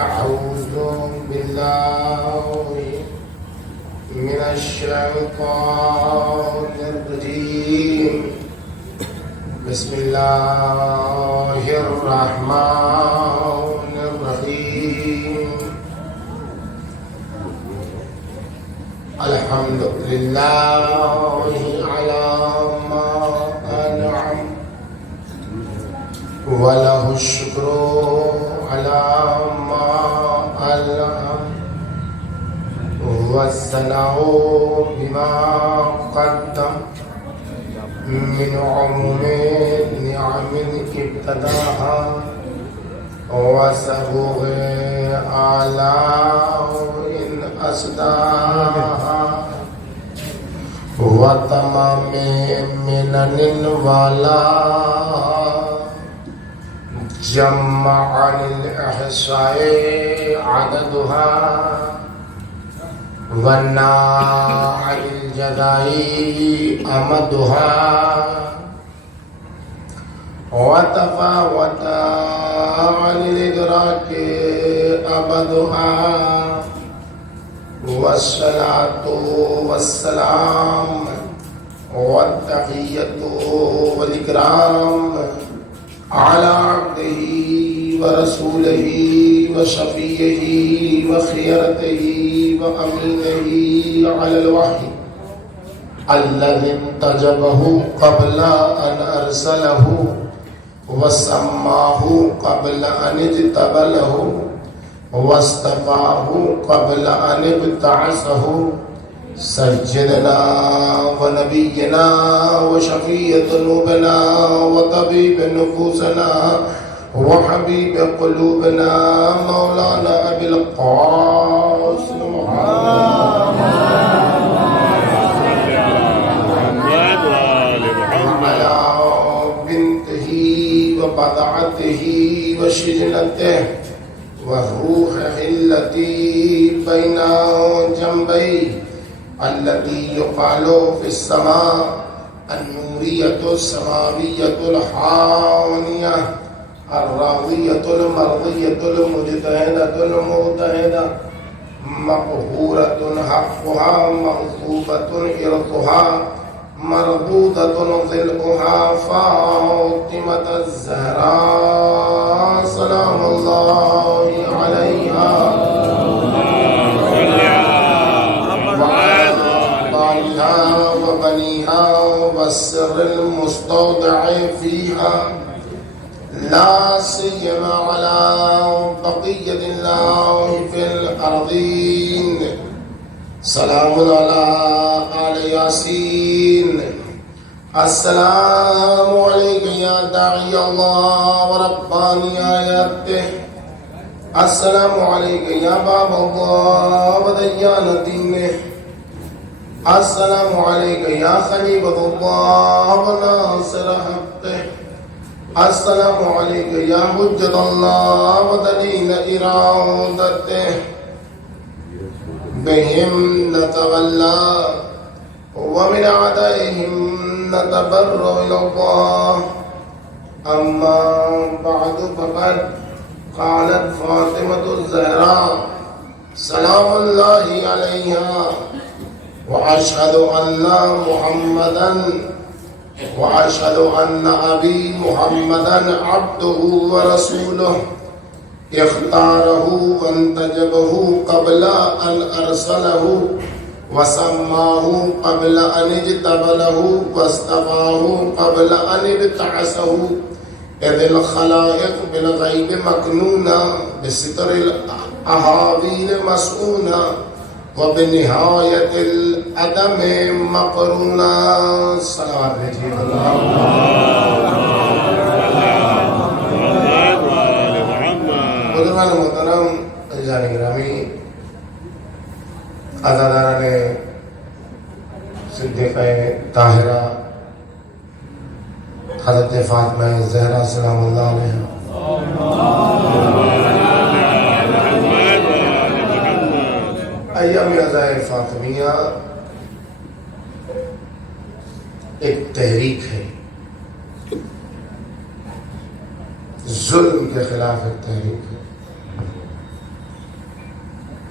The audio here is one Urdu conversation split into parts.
أعوذ بالله من الشيطان الرجيم بسم الله الرحمن الرحيم الحمد لله على ما أنعم وله الشكر على ما ألهم والثناء بما قدم من عموم نعم ابتداها وسبوغ آلاء إن أسداها وتمام منن ولا جمع الإحصاء عددها والناع الجداء أمدها وتفاوت عن الإدراك أبدها والصلاة والسلام والتحية والإكرام على عبده ورسوله وشفيعه وخيرته وأمينه على الوحي الذي انتجبه قبل أن أرسله وسماه قبل أن اجتبله واصطفاه قبل أن ابتعثه سيدنا ونبينا وشفيع ذنوبنا وطبيب نفوسنا وحبيب قلوبنا مولانا أبي القاسم وعلى بنته وبضعته وشجنته وروحه التي بين جنبيه التي يقال في السماء النورية السماوية الحانية الراضية المرضية المجتهدة المغتهدة مقهورة حقها مغصوبة إرثها مردودة ظلؤها فاطمة الزهراء سلام الله عليها وبنيها والسر المستودع فيها لا سيما على بقية الله في الأرضين سلام على آل ياسين السلام عليك يا داعي الله ورباني آياته السلام عليك يا باب الله وديان دينه السلام عليك يا خليفة الله وناصر حقه السلام عليك يا حجة الله ودليل إرادته بهم نتولى ومن أعدائهم نتبرأ إلى الله أما بعد فقد قالت فاطمة الزهراء سلام الله عليها وأشهد أن أبي محمدا عبده ورسوله اختاره وانتجبه قبل أن أرسله وسماه قبل أن اجتبله واصطفاه قبل أن ابتعثه إذ الخلائق بالغيب مكنونة بستر الأهاويل مسؤونة وبنهاية الأدم مقرونا صلوات رجيب الله بزرگان محترم عزیزان گرامی عزاداران صدیقہ طاہرہ حضرت فاطمہ زہرا سلام اللہ علیہ ایام عزائے فاطمیہ ایک تحریک ہے، ظلم کے خلاف ایک تحریک ہے،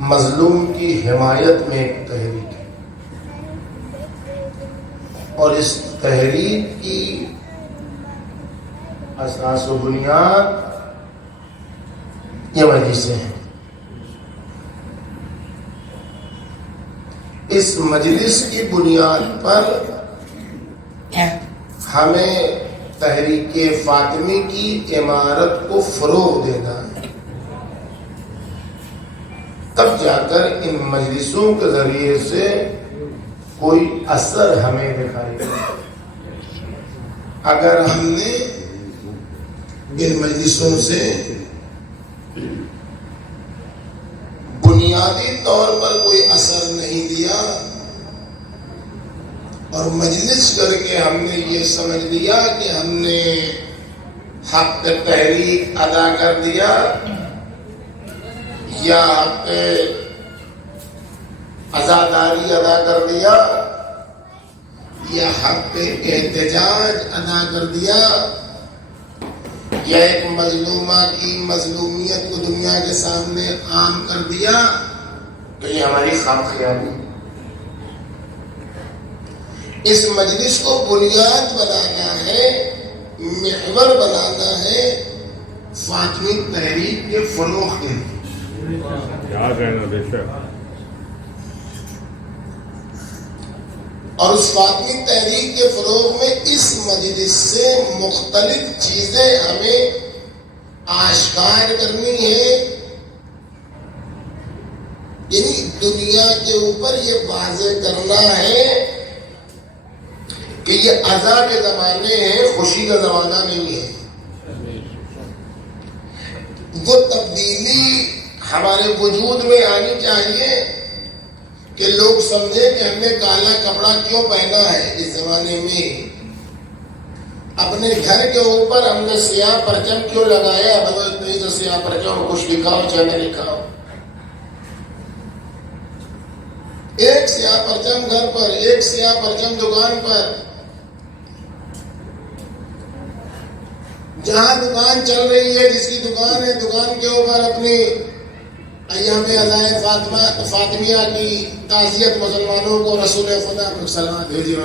مظلوم کی حمایت میں ایک تحریک ہے، اور اس تحریک کی اساس و بنیاد یہ مجلسیں ہیں۔ اس مجلس کی بنیاد پر ہمیں تحریک فاطمی کی عمارت کو فروغ دینا ہے، تب جا کر ان مجلسوں کے ذریعے سے کوئی اثر ہمیں دکھائی دے۔ اگر ہم نے ان مجلسوں سے بنیادی طور پر کوئی اثر نہیں دیا اور مجلس کر کے ہم نے یہ سمجھ لیا کہ ہم نے حق تحریک ادا کر دیا یا حق عزاداری ادا کر دیا یا حق احتجاج ادا کر دیا یا ایک مظلومہ کی مظلومیت کو دنیا کے سامنے عام کر دیا، تو یہ ہماری خام خیالی ہے۔ اس مجلس کو بنیاد بنانا ہے، محور بنانا ہے فاطمی تحریک کے فروغ کے لیے۔ اور اس فاطمی تحریک کے فروغ میں اس مجلس سے مختلف چیزیں ہمیں آشکار کرنی ہے، یعنی دنیا کے اوپر یہ واضح کرنا ہے کہ یہ عزا کے زمانے ہیں، خوشی کا زمانہ نہیں ہے۔ وہ تبدیلی ہمارے وجود میں آنی چاہیے کہ لوگ سمجھیں کہ ہم نے کالا کپڑا کیوں پہنا ہے اس زمانے میں، اپنے گھر کے اوپر ہم نے سیاہ پرچم کیوں لگایا، بلو اتنی سے سیاہ پرچم کچھ لکھا ہو چاہے نہ لکھا ہو، ایک سیاہ پرچم گھر پر، ایک سیاہ پرچم دکان پر، جہاں دکان چل رہی ہے، جس کی دکان ہے، دکان کے اوپر اپنی ایام عزائے فاطمیہ کی تعزیت مسلمانوں کو رسول خدا کو سلام بھیجیے۔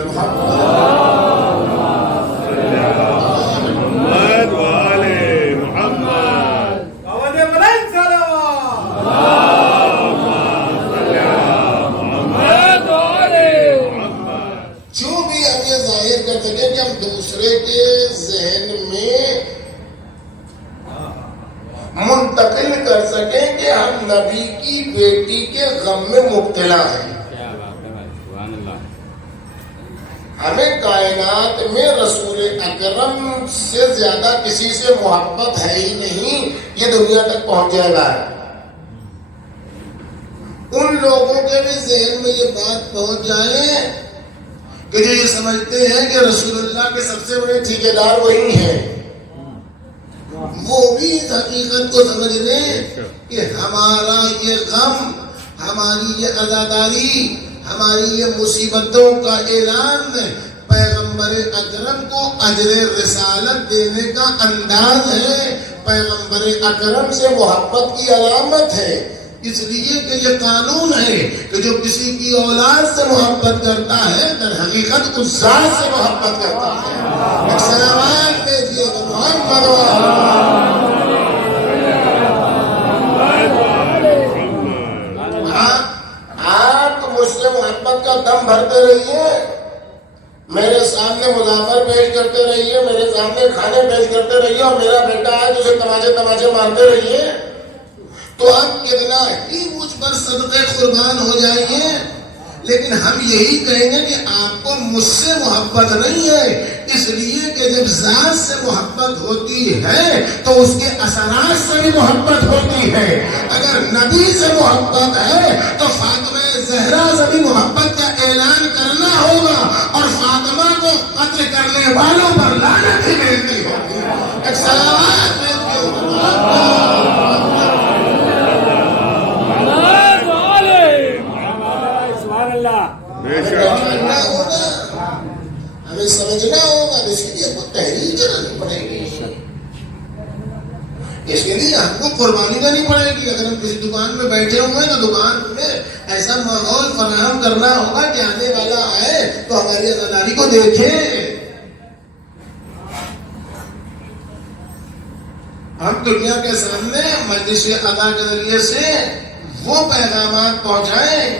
جو بھی ہم یہ ظاہر کر سکیں کہ ہم دوسرے کے ذہن میں منتقل کر سکیں کہ ہم نبی کی بیٹی کے غم میں مبتلا ہیں۔ ہمیں کائنات میں رسول اکرم سے زیادہ کسی سے محبت ہے ہی نہیں، یہ دنیا تک پہنچ جائے گا۔ ان لوگوں کے بھی ذہن میں یہ بات پہنچ جائے کہ جو یہ سمجھتے ہیں کہ رسول اللہ کے سب سے بڑے ٹھیکیدار وہی ہیں، وہ بھی اس حقیقت کو سمجھ لیں کہ ہمارا یہ غم، ہماری یہ عزاداری، ہماری یہ مصیبتوں کا اعلان پیغمبر اکرم کو اجر رسالت دینے کا انداز ہے، پیغمبر اکرم سے محبت کی علامت ہے، اس لیے کہ یہ قانون ہے کہ جو کسی کی اولاد سے محبت کرتا ہے در حقیقت اس ذات سے محبت کرتا ہے۔ ایک سلامات بھیجیے محمد آپ مجھ سے محبت کا دم بھرتے رہیے، میرے سامنے مظافر پیش کرتے رہیے، میرے سامنے کھانے پیش کرتے رہیے، اور میرا بیٹا ہے تو اسے تماچے مارتے رہیے، تو ہم کتنا ہی مجھ پر صدقے قربان ہو جائیے، لیکن ہم یہی کہیں گے کہ آپ کو مجھ سے محبت نہیں ہے، اس لیے کہ جب ذات سے محبت ہوتی ہے تو اس کے اثرات سے بھی محبت ہوتی ہے۔ اگر نبی سے محبت ہے تو فاطمہ زہرا سے بھی محبت کا اعلان کرنا ہوگا، اور فاطمہ کو قتل کرنے والوں پر لعنت ہی ملتی ہوگی۔ ایک سلامات ہمیں سمجھنا ہوگا، اس لیے کو تحریک کرنی پڑے گی اس کے لیے ہم کو قربانی دینی پڑے گی. اگر ہم کسی دکان میں بیٹھے ہوئے ہیں تو دکان میں ایسا ماحول فراہم کرنا ہوگا کہ آنے والا آئے تو ہماری عزاداری کو دیکھے. ہم دنیا کے سامنے مجلس ادا کے ذریعے سے وہ پیغامات پہنچائیں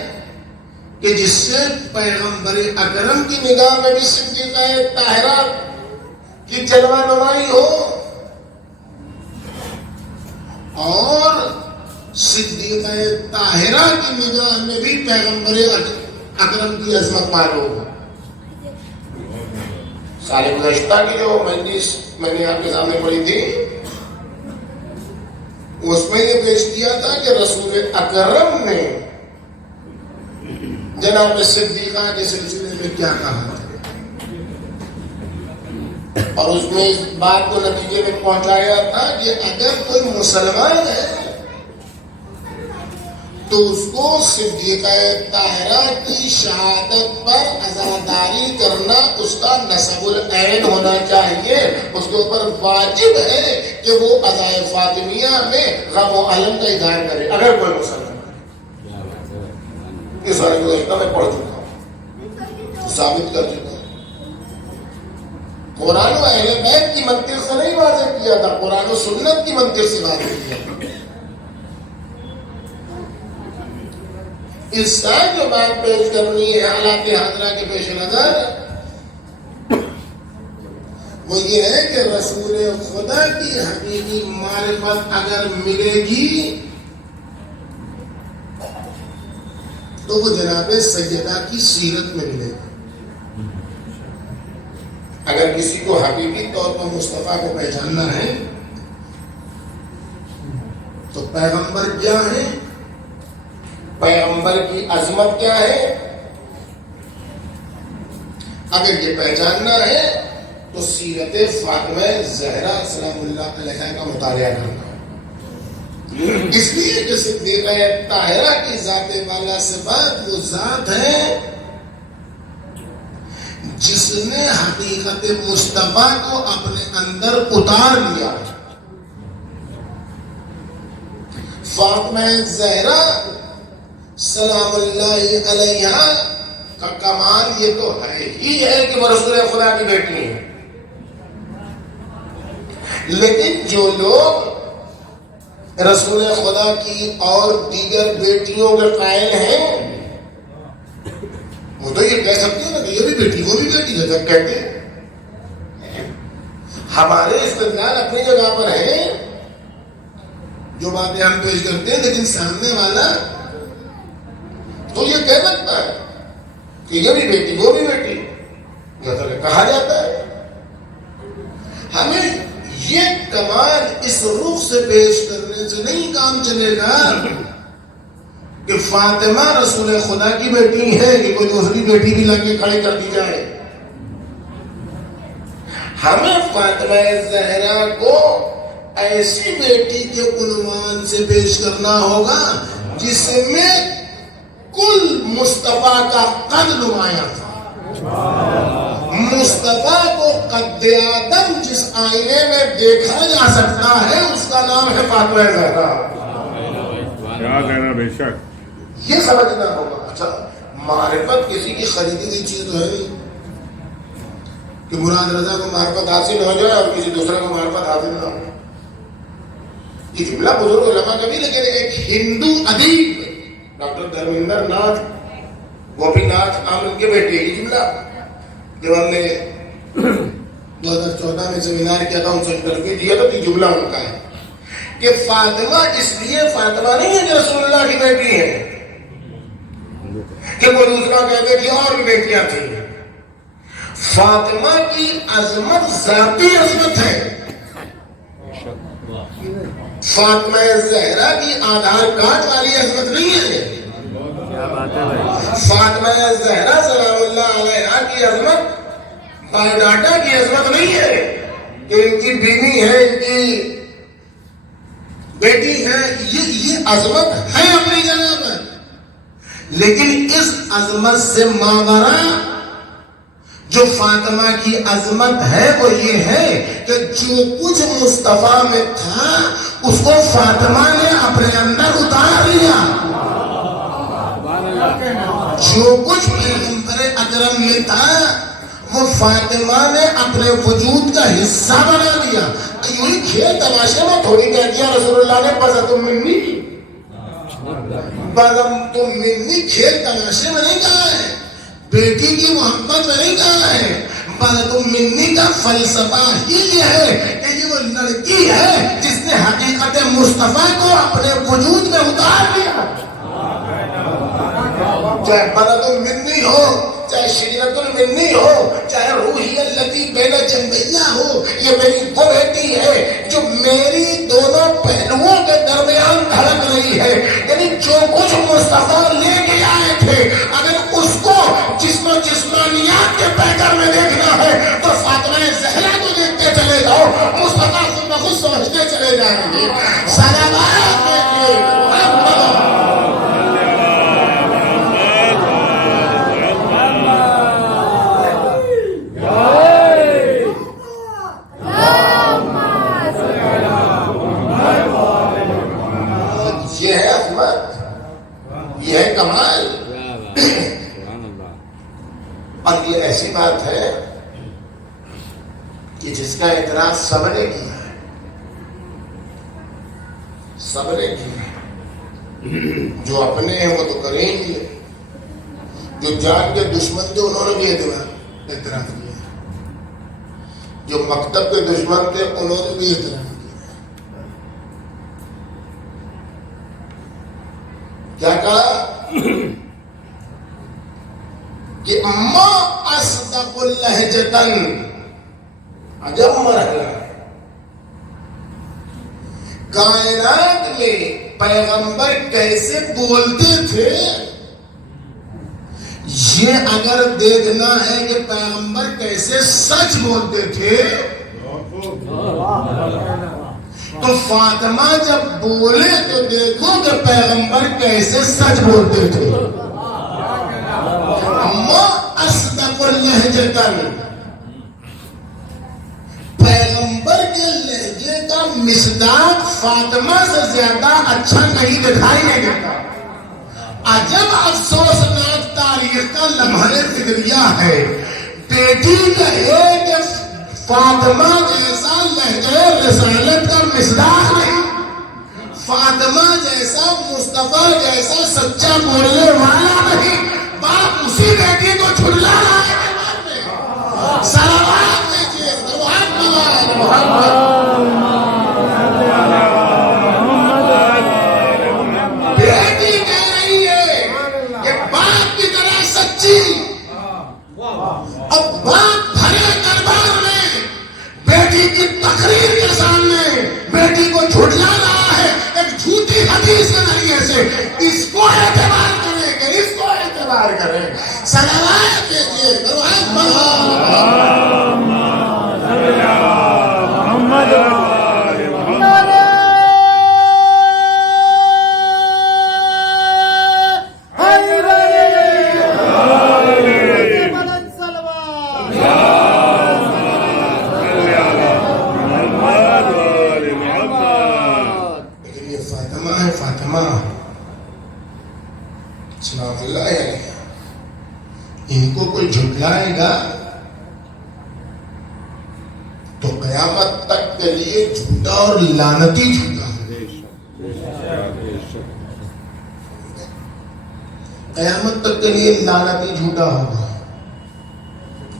کہ جس سے پیغمبر اکرم کی نگاہ میں بھی صدیقہ طاہرہ کی جلوہ نمائی ہو اور صدیقہ طاہرہ کی نگاہ میں بھی پیغمبر اکرم کی عظمت معلوم ہو. سال گزشتہ کی جو مجلس میں نے آپ کے سامنے پڑھی تھی اس میں یہ پیش کیا تھا کہ رسول اکرم نے جناب صدیقہ کے سلسلے میں کیا کہا اور اس میں اس بات کو نتیجے میں پہنچایا تھا کہ اگر کوئی مسلمان ہے تو اس کو صدیقہ طاہرہ کی شہادت پر عزاداری کرنا اس کا نسب العین ہونا چاہیے. اس کے اوپر واجب ہے کہ وہ عزائے فاطمیہ میں غم و الم کا اظہار کرے اگر کوئی مسلمان ہے. اس بارے میں پڑھ چکا ہوں, ثابت کر چکا ہوں. قرآن و اہل بیت کی منطق سے نہیں واضح کیا تھا, قرآن و سنت کی منطق سے واضح کیا تھا. اس کا جو بات پیش کرنی ہے حالات حاضرہ کے پیش نظر وہ یہ ہے کہ رسول خدا کی حقیقی معرفت اگر ملے گی تو وہ جناب سیدہ کی سیرت میں ملے گی. اگر کسی کو حقیقی طور پر مصطفیٰ کو پہچاننا ہے تو پیغمبر کیا ہے, پیغمبر کی عظمت کیا ہے, اگر یہ پہچاننا ہے تو سیرت فاطمہ زہرا سلام اللہ علیہا کا مطالعہ کرنا. اس لیے کہ صدیقہ طاہرہ کی ذات والا صفات وہ ذات ہے جس نے حقیقت مصطفیٰ کو اپنے اندر اتار لیا. فاطمہ زہرا سلام اللہ علیہا کا کمال یہ تو ہے ہی ہے کہ وہ رسول خدا کی بیٹی ہے. لیکن جو لوگ رسول خدا کی اور دیگر بیٹیوں کے قائل ہیں وہ تو یہ کہہ سکتے ہیں نا کہ یہ بھی بیٹی وہ بھی بیٹی ہے, جب کہتے ہیں. ہمارے استدلال اپنی جگہ پر ہیں جو باتیں ہم پیش کرتے ہیں, لیکن سامنے والا تو یہ کہہ سکتا ہے کہ یہ بھی بیٹی وہ بھی بیٹی, جیسا کہا جاتا ہے. ہمیں یہ کمال اس رخ سے پیش کرنے سے نہیں کام چلے گا کہ فاطمہ رسول خدا کی بیٹی ہے کہ کوئی دوسری بیٹی بھی لگے کھڑی کر دی جائے. ہمیں فاطمہ زہرا کو ایسی بیٹی کے عنوان سے پیش کرنا ہوگا جس میں کل مصطفیٰ کا قد نمایاں تھا. مصطفیٰ کو قد آدم جس آئینے میں دیکھا جا سکتا ہے اس کا نام ہے فاطمہ زہرا. کیا کہنا, بے شک یہ سمجھنا ہوگا. اچھا, معرفت کسی کی خریدی ہوئی چیز تو ہے نہیں کہ مراد رضا کو معرفت حاصل ہو جائے اور کسی دوسرے کو معرفت حاصل نہ ہو. یہ جملہ بزرگ علماء کا بھی, لیکن ایک ہندو ادیب ڈاکٹر دھرمیندر ناتھ گوپی ناتھ آمن کے بیٹے یہ جملہ جب ہم نے 2014 میں سیمینار کیا تھا ان سے انٹرویو دیا تو یہ جملہ ان کا ہے کہ فاطمہ اس لیے فاطمہ نہیں ہے کہ رسول اللہ کی بیٹی ہے کہ وہ دوسرا کہتے کہ اور بھی بیٹیاں تھیں. فاطمہ کی عظمت ذاتی عظمت ہے. فاطمہ زہرا کی آدھار کارڈ والی عظمت نہیں ہے. فاطمہ زہرا سلام اللہ علیہا کی عظمت بایو ڈاٹا کی عظمت نہیں ہے کہ ان کی بیوی ہے, ان کی بیٹی ہے. یہ عظمت ہے اپنی جگہ پر, لیکن اس عظمت سے ماورا جو فاطمہ کی عظمت ہے وہ یہ ہے کہ جو کچھ مصطفیٰ میں تھا اس کو فاطمہ نے اپنے اندر اتار لیا. جو کچھ پیغمبر اکرم میں تھا وہ فاطمہ نے اپنے وجود کا حصہ بنا دیا. یوں ہی کھیل تماشے میں تھوڑی کہہ دیا رسول اللہ نے بزتم منی. تم منی کھیل تماشے میں نہیں کہا ہے, بیٹی کی محبت میں نہیں کہا ہے. تم منی کا فلسفہ ہی یہ ہے کہ یہ وہ لڑکی ہے جس نے حقیقت مصطفیٰ کو اپنے وجود میں اتار دیا. چاہے بلد المنی ہو, چاہے شجرت المنی ہو, چاہے روحی التی بین جنبیہ ہو, یہ میری وہ بیٹی ہے جو میری دونوں پہلوؤں کے درمیان دھڑک رہی ہے. یعنی جو کچھ مصطفیٰ لے کے آئے تھے اگر اس کو جسم و جسمانیات کے پیکر میں دیکھنا ہے تو فاطمہ زہرا کو دیکھتے چلے جاؤ, مصطفیٰ خود بخود سمجھتے چلے جائیں گے. سلامات کمال. اور یہ ایسی بات ہے کہ جس کا اعتراف سب نے کیا ہے, سب نے کیا ہے. جو اپنے ہیں وہ تو کریں گے, جو جان کے دشمن تھے انہوں نے بھی اعتراف کیا, جو مکتب کے دشمن تھے انہوں نے بھی اعتراف کیا. کیا کہا کہ ما اصدق لہجتن, عجب مرحلہ. کائنات میں پیغمبر کیسے بولتے تھے یہ اگر دیکھنا ہے کہ پیغمبر کیسے سچ بولتے تھے تو فاطمہ جب بولے تو دیکھو کہ پیغمبر کیسے سچ بولتے تھے. ما اصدق لہجتن, پیغمبر کے لہجے کا مصداق فاطمہ سے زیادہ اچھا کہیں دکھائی نہیں دیتا. عجب افسوسناک تاریخ کا لمحہ فکریہ ہے. بیٹی کہے کہ فاطمہ جیسا لہجہ رسالت کا مصداق نہیں, فاطمہ جیسا مصطفیٰ جیسا سچا بولنے والا نہیں. باپ اسی بیٹی کو چھڑلا رہا ہے. سلامات دیجیے بیٹی کہہ رہی ہے کہ باپ کی طرح سچی. اب باپ بھرے دربار میں بیٹی کی تقریر کے سامنے بیٹی کو جھٹلا رہا ہے ایک جھوٹی حدیث کے ذریعے سے. اس کو اعتبار کریں کہ اس کو اعتبار کریں. صلوات کیجیے ان کو کوئی جھٹلائے گا تو قیامت تک کے لیے جھوٹا اور لعنتی جھوٹا. قیامت تک کے لیے لعنتی جھوٹا ہوگا.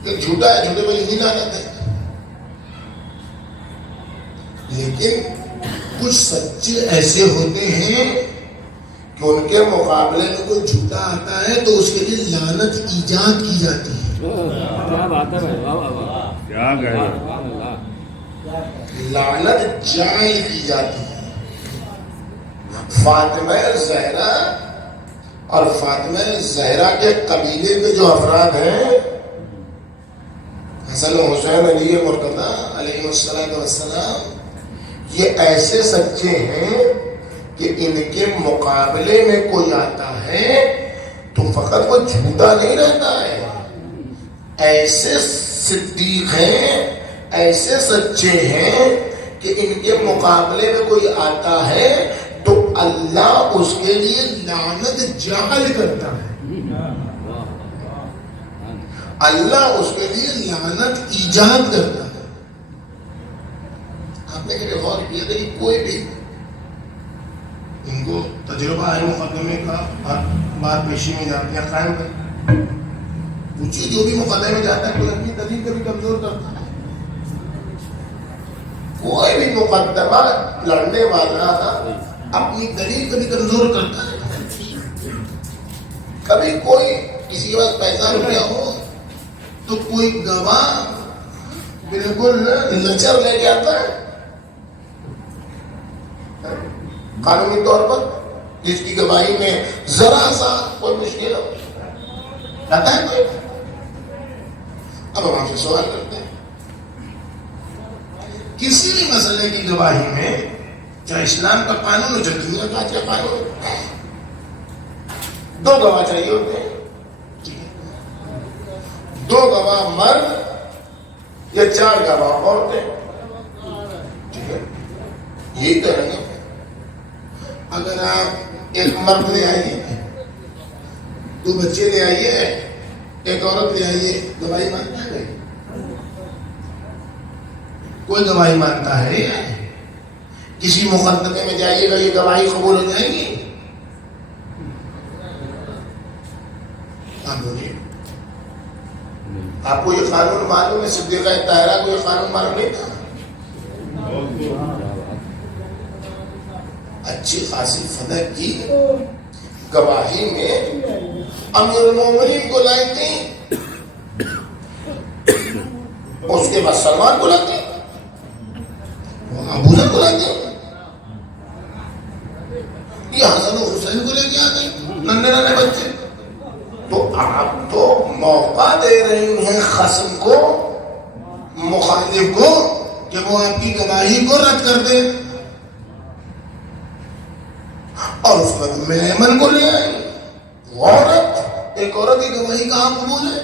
کہ جھوٹا ہے, جھوٹے میں یہی لعنت ہے. لیکن کچھ سچے ایسے ہوتے ہیں کہ ان کے مقابلے میں کوئی جھوٹا آتا ہے تو اس کے لیے لعنت ایجاد کی جاتی ہے. لعنت جائز کی جاتی ہے. فاطمہ زہرا اور فاطمہ زہرا کے قبیلے کے جو افراد ہیں, حسن و حسین علی مرتضیٰ علیہ السلام, یہ ایسے سچے ہیں کہ ان کے مقابلے میں کوئی آتا ہے تو فقط وہ جھوٹا نہیں رہتا ہے. ایسے صدیق ہیں, ایسے سچے ہیں کہ ان کے مقابلے میں کوئی آتا ہے تو اللہ اس کے لیے لعنت جعل کرتا ہے. اللہ اس کے لیے لعنت ایجاد کرتا ہے. آپ نے کبھی غور کیا تھا کہ کوئی بھی ان کو تجربہ ہے مقدمے کا، ہر بار پیشی میں جاتے ہیں قائم کر پوچھیے جو بھی مقدمے میں جاتا ہے کوئی اپنی دلیل کبھی کمزور کرتا ہے. کوئی بھی مقدمہ لڑنے والا اپنی دلیل کبھی کمزور کرتا ہے. کبھی کوئی کسی کے پاس پیسہ روپیہ ہو تو کوئی گواہ بالکل لچر لے کے آتا ہے قانونی طور پر، جس کی گواہی میں ذرا سا کوئی مشکل ہو آتا ہے کوئی. اب ہم آپ سے سوال کرتے ہیں، کسی بھی مسئلے کی گواہی میں، چاہے اسلام کا قانون ہو چاہے دنیا کا آج کا قانون، 2 گواہ چاہیے ہوتے ہیں. 2 گواہ مرد یا 4 گواہ عورتیں. ٹھیک ہے، یہی تو ہے. اگر آپ ایک مرد لے آئیے، 2 بچے لے آئیے، ایک عورت لے آئیے، گواہی مانتا ہے؟ کوئی گواہی مانتا ہے؟ کسی مقدمے میں جائیے گا یہ گواہی قبول ہو جائے گی؟ آپ بولیے. آپ کو یہ قانون معلوم ہے؟ صدیقہ طاہرہ کو یہ قانون معلوم نہیں تھا؟ اچھی خاصی فلک کی گواہی میں امیر المومنین کو لائی تھی، اس کے بعد سلمان کو لاتی، ابو ذر کو لاتی، یہ حسن و حسین کو لے کے آ گئی ننھے ننھے بچے. تو آپ تو موقع دے رہی ہیں خصم کو، مخالف کو، کہ وہ آپ کی گواہی کو رد کر دے. اور اس وقت میں ایمن کو لے آئی، عورت، ایک عورت کی گواہی کہاں قبول ہے؟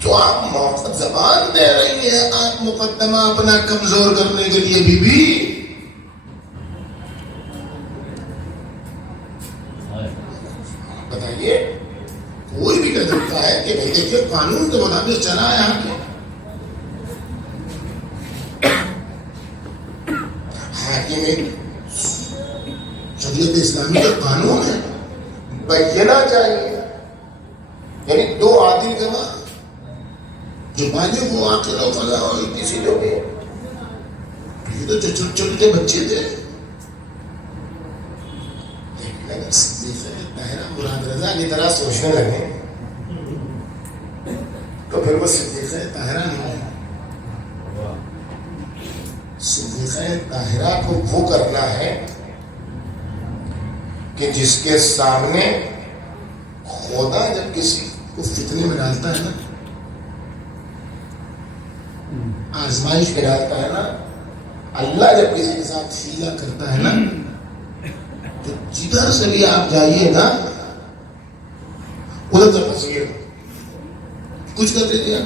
جو آپ موقع زبان دے رہی ہیں آپ مقدمہ اپنا کمزور کرنے کے لیے بی بی. بتائیے، کوئی بھی کہہ سکتا ہے کہ بھائی دیکھیے قانون کے مطابق چلا ہے یہاں پہ، حاکم شریعت اسلامی کا قانون ہے، بینہ چاہیے، یعنی 2 عادل گواہ جو بالغ ہو، عاقل ہو، فلاح ہو، کسی جو بھی. یہ تو چھوٹے چھوٹے بچے تھے. لیکن اگر صدیقہ طاہرہ مراد رضا کی طرح سوچنے لگے تو پھر وہ صدیقہ طاہرہ نہیں ہے. صدیقہ طاہرہ کو وہ کرنا ہے کہ جس کے سامنے خدا جب کسی کو فتنے میں ڈالتا ہے نا، آزمائش میں ڈالتا ہے نا، اللہ جب کسی کے ساتھ فیلا کرتا ہے نا، تو جدھر سے بھی آپ جائیے نا ادھر سے پھنسیے گا. کچھ کر دیجیے.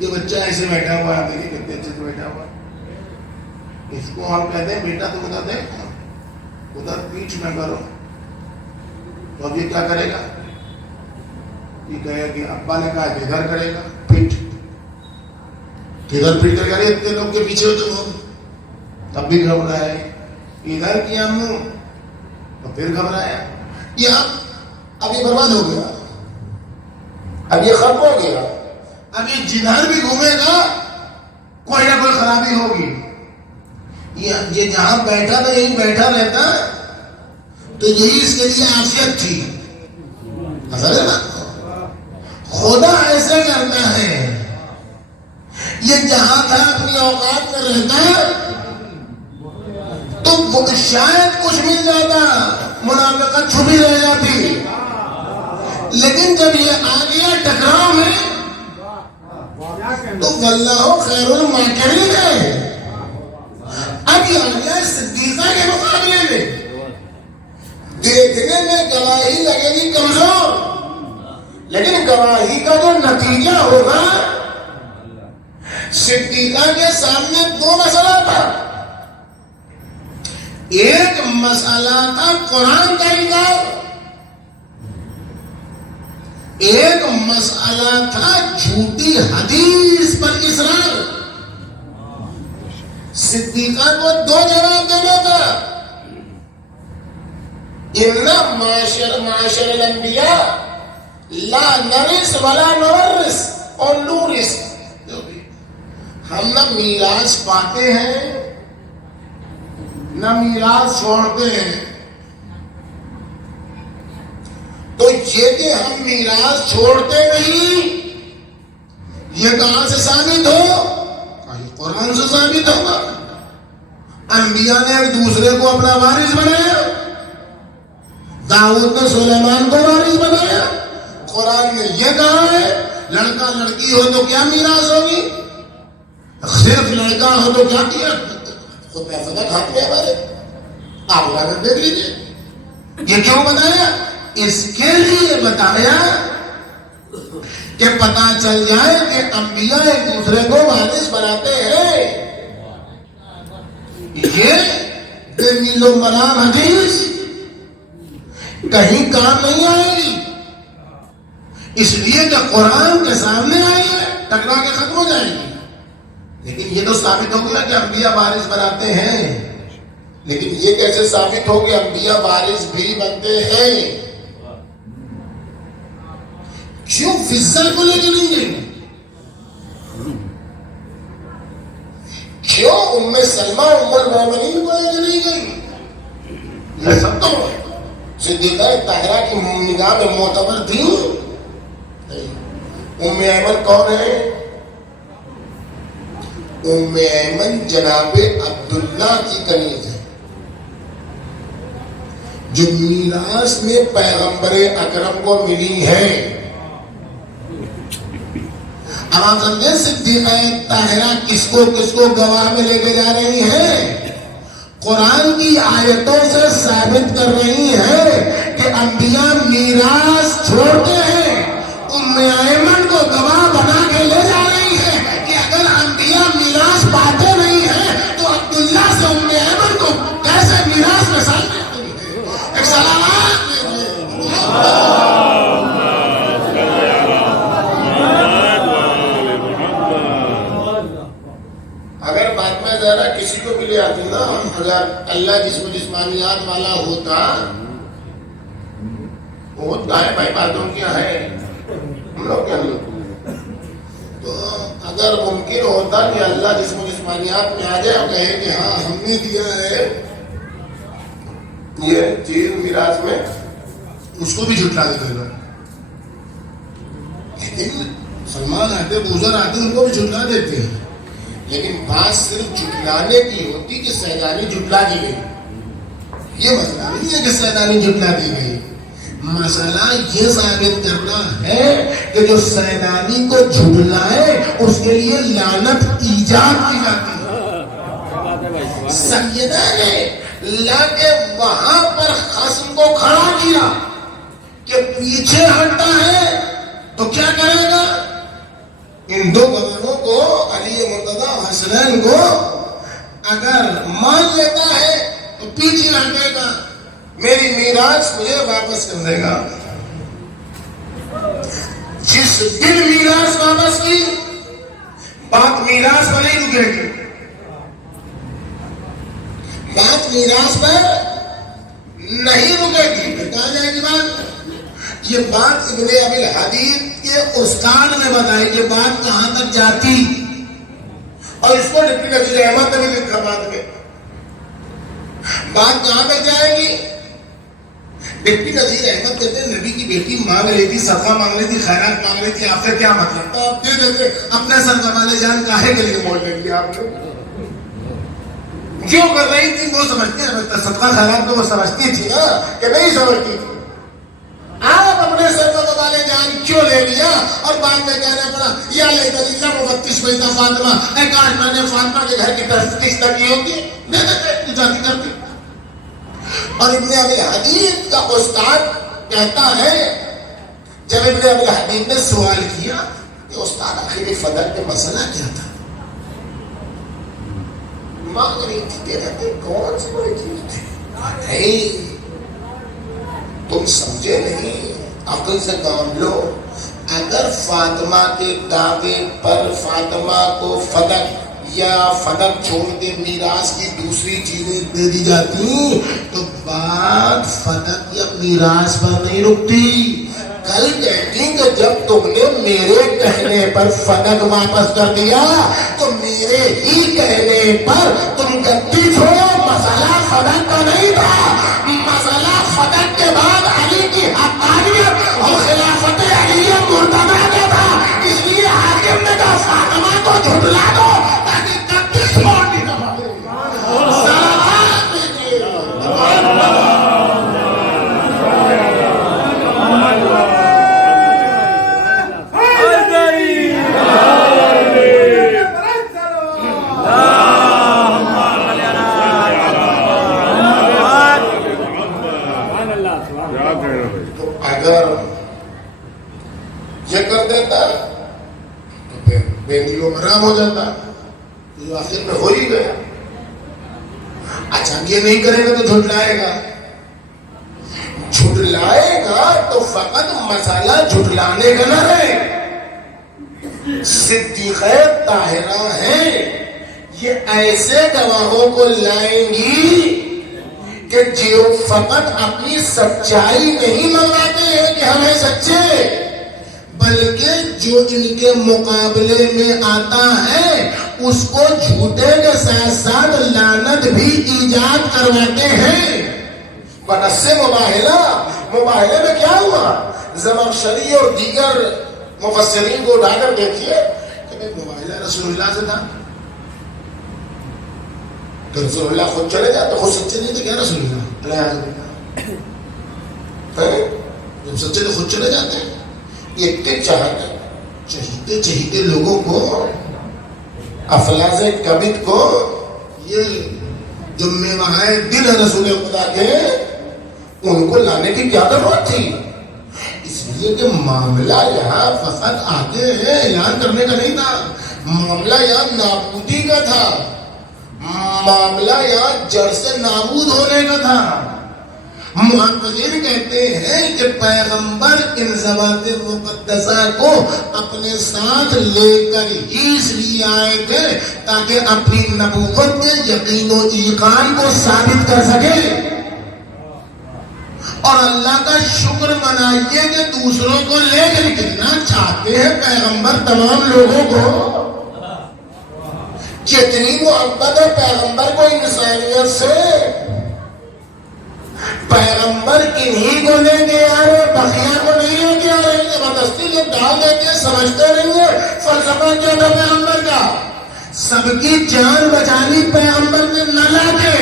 یہ بچہ ایسے بیٹھا ہوا ہے، آپ دیکھیے کتنے اچھے سے بیٹھا ہوا، اس کو ہم کہتے ہیں بیٹا تم ادھر دیکھ، ادھر پیٹھ میں کرو. تو اب یہ کیا کرے گا؟ یہ کہے کہ ابا نے کہا کہ ادھر کرے گا پیٹھ، ادھر پیٹھ کر کے اتنے لوگ کے پیچھے ہو تم ہو، تب بھی گھبرائے. ادھر کیا منہ تو پھر گھبرایا. یہ اب یہ برباد ہو گیا، اب یہ ختم ہو گیا. اب یہ جدھر بھی گھومے گا کوئی نہ کوئی خرابی ہوگی. یہ جہاں بیٹھا تھا یہی بیٹھا رہتا تو یہی اس کے لیے عافیت تھی. اصل ہے نا، خدا ایسے کرتا ہے. یہ جہاں تھا اپنی اوقات میں رہتا تو وہ شاید کچھ مل جاتا، منافقت چھپی رہ جاتی. لیکن جب یہ آ گیا ٹکراؤ میں تو واللہ خیر الماکرین ہے. اب یہ آ گیا صدیقہ کے مقابلے میں. دیکھنے میں گواہی لگے گی کمزور، لیکن گواہی کا جو نتیجہ ہوگا صدیقہ کے سامنے دو مسئلہ تھا. ایک مسئلہ تھا قرآن کا انکار, ایک مسئلہ تھا جھوٹی حدیث پر اصرار. صدیقہ کو دو جواب دینا تھا. ان معاشر الانبیاء لا نرث ولا نورث اور نورث, ہم نہ میراث پاتے ہیں نہ میراث چھوڑتے ہیں. تو یہ کہ ہم میراث چھوڑتے نہیں, یہ کہاں سے ثابت ہو؟ قرآن سے ثابت ہوگا. انبیاء نے ایک دوسرے کو اپنا وارث بنایا. داؤد نے سلیمان کو وارث بنایا. قرآن نے یہ کہا ہے لڑکا لڑکی ہو تو کیا میراث ہوگی, صرف لڑکا ہو تو کیا کیا, خود محفظہ ہاتھ میں ہمارے, آپ اٹھا کر دیکھ لیجیے. یہ کیوں بتایا؟ اس کے لیے بتایا کہ پتا چل جائے کہ انبیاء ایک دوسرے کو وارث بناتے ہیں. یہ دلیل و برہان حدیث کہیں کام نہیں آئے گی, اس لیے کہ قرآن کے سامنے آئی ہے ٹکرا کے ختم ہو جائے گی. لیکن یہ تو ثابت ہو گیا کہ انبیاء وارث بناتے ہیں. لیکن یہ کیسے ثابت ہو کہ انبیاء وارث بھی بنتے ہیں؟ کیوں فضل کو لے کے نہیں گئی؟ کیوں ام سلمہ ام المومنین کو لے کے نہیں گئی؟ یہ سب تو صدیقہ طاہرہ کی نگاہ میں معتبر تھی. ام ایمن کون ہے؟ ام ایمن جناب عبداللہ کی کنیز ہے, جو میراث میں پیغمبر اکرم کو ملی ہے. اب آپ سمجھیں صدیقہ طاہرہ کس کو گواہ میں لے کے جا رہی ہیں؟ قرآن کی آیتوں سے ثابت کر رہی ہیں کہ انبیاء میراث چھوڑتے ہیں. ام ایمن کو گواہ بنا کے لے جا رہی ہے کہ اگر انبیاء میراث پاتے نہیں ہیں تو عبداللہ سے ام ایمن کو کیسے میراث میں شامل کریں گے؟ ایک سلامات اگر فاطمہ زہرا کسی کو بھی لے آتی نا, اگر اللہ جسمانیات والا ہوتا, وہ دائیں بھائی باتوں کیا ہے, ہم لوگ کیا نہیں, تو اگر ممکن ہوتا کہ اللہ جسمانیات میں آ جائے اور کہے کہ ہاں ہم نے دیا ہے یہ چیز میراث میں, اس کو بھی جھٹلا دیتے لوگ. لیکن سلمان آتے, بوزر آتے, ان کو بھی جھٹلا دیتے ہیں. لیکن بات صرف جھٹلانے کی ہوتی کہ سیدانی جھٹلا دی گئی. یہ مسئلہ نہیں ہے کہ سیدانی جھٹلا دی گئی, مسئلہ یہ ثابت کرنا ہے کہ جو سیدانی کو جھٹلائے اس کے لیے لعنت ایجاد کی جاتی ہے. سیدہ نے لا کے وہاں پر خصم کو کھڑا کیا کہ پیچھے ہٹتا ہے تو کیا کرے گا؟ ان دو گواہوں کو, علی مرتضیٰ حسنین کو اگر مان لیتا ہے تو پیچھے ہٹے گا, میری میراث مجھے واپس کر دے گا. جس دن میراث واپس کی بات میراث پر نہیں رکے گی, بات میراث پر نہیں رکے گی. کہاں جائے گی بات؟ یہ بات ابن ابی الحدید کے استاد نے بتائی کہ بات کہاں تک جاتی, اور اس کو ڈپٹی نذیر احمد نے بھی لکھا بعد میں. بات کہاں تک جائے گی؟ ڈپٹی نذیر احمد کہتے ہیں نبی کی بیٹی مانگ رہی تھی, صدقہ مانگ رہی تھی, خیرات مانگ رہی تھی, آپ سے کیا مطلب تھا؟ آپ دے دیتے, اپنے سر کمانے جان کاہے کے لیے موڑ لے لیا آپ نے؟ جو کر رہی تھی وہ سمجھتے ہیں, صدقہ خیرات کو وہ سمجھتی تھی نا کہ نہیں سمجھتی تھی. آپ اپنے سر کو کمانے جان کیوں لے لیا اور بعد میں کہنا پڑا یا لے کر اللہ 32 پیسہ فاطمہ, اے کاش میں نے فاطمہ کے گھر کی تصدیق کی ہوتی, دے دیتے جاتی کرتی. اور ابن ابی الحدید کا استاد کہتا ہے, جب ابن ابی الحدید نے سوال کیا کہ استاد آخر فدر کے مسئلہ کیا تھا, مانگ رہی تھی تیرے پہ کون سی بڑی چیز تھی؟ نہیں تم سمجھے نہیں، عقل سے کام لو. اگر فاطمہ کے دعوے پر فاطمہ کو فدق یا فدق چھوڑ کے میراث کی دوسری چیزیں دے دی جاتی تو بات فدق یا میراث پر نہیں رکتی. کل کہتی کہ جب تم نے میرے کہنے پر فدق واپس کر دیا تو میرے ہی کہنے پر تم گدی چھوڑو. مسئلہ فدق کا نہیں تھا، مسئلہ فدق کے بعد علی کی حقانیت اور خلافت علیہ مرتضیٰ کا تھا. اس لیے حاکم نے کہا فاطمہ کو جھٹلا دو تاکہ گدی چھوڑنی نہ پڑے. اگر یہ کر دیتا تو پھر بینیوں حرام ہو جاتا، تو آخر میں ہو ہی گیا. اچھا یہ نہیں کرے گا تو جھٹلائے گا، جھٹلائے گا تو فقط مسئلہ جھٹلانے کا نہ رہے. صدیقہ طاہرہ ہیں، یہ ایسے گواہوں کو لائیں گی کہ جو فقط اپنی سچائی نہیں منواتے ہیں کہ ہمیں سچے، بلکہ جو ان کے مقابلے میں آتا ہے اس کو جھوٹے کے ساتھ ساتھ لعنت بھی ایجاد کرواتے ہیں. بنص مباہلہ میں کیا ہوا؟ زمخشری اور دیگر مفسرین کو اٹھا کر دیکھیے کہ مباہلہ رسول اللہ سے تھا تو رسول اللہ خود چلے جاتے، خود سچے نہیں تھے کیا رسول اللہ؟ جب سچے تو خود چلے جاتے ہیں. اتنے چہیتے لوگوں کو، افلاز کبد کو، یہ جو میوہائے دل ہے رسول خدا کے، ان کو لانے کی کیا ضرورت تھی؟ اس لیے کہ معاملہ یہاں فقط آتے ہیں اعلان کرنے کا نہیں تھا، معاملہ یہاں نابودی کا تھا، معاملہ یہاں جڑ سے نابود ہونے کا تھا. محققین کہتے ہیں کہ پیغمبر ان ذوات مقدسہ کو اپنے ساتھ لے کر ہی اس لیے آئے تھے تاکہ اپنی نبوت کے یقین و ایقان کو ثابت کر سکے. اور اللہ کا شکر منائیے کہ دوسروں کو لے کر کتنا چاہتے ہیں پیغمبر تمام لوگوں کو. کتنی محبت ہے پیغمبر کو انسانیت سے. پیغمبر کنہی کو لے کے آ رہے، بقیہ کو نہیں لے کے آ رہے. زبردستی جو ڈال دیتے ہیں سمجھتے نہیں ہیں فلسفہ کیا تھا پیغمبر کا. سب کی جان بچانی پیغمبر نے نہ لاتے،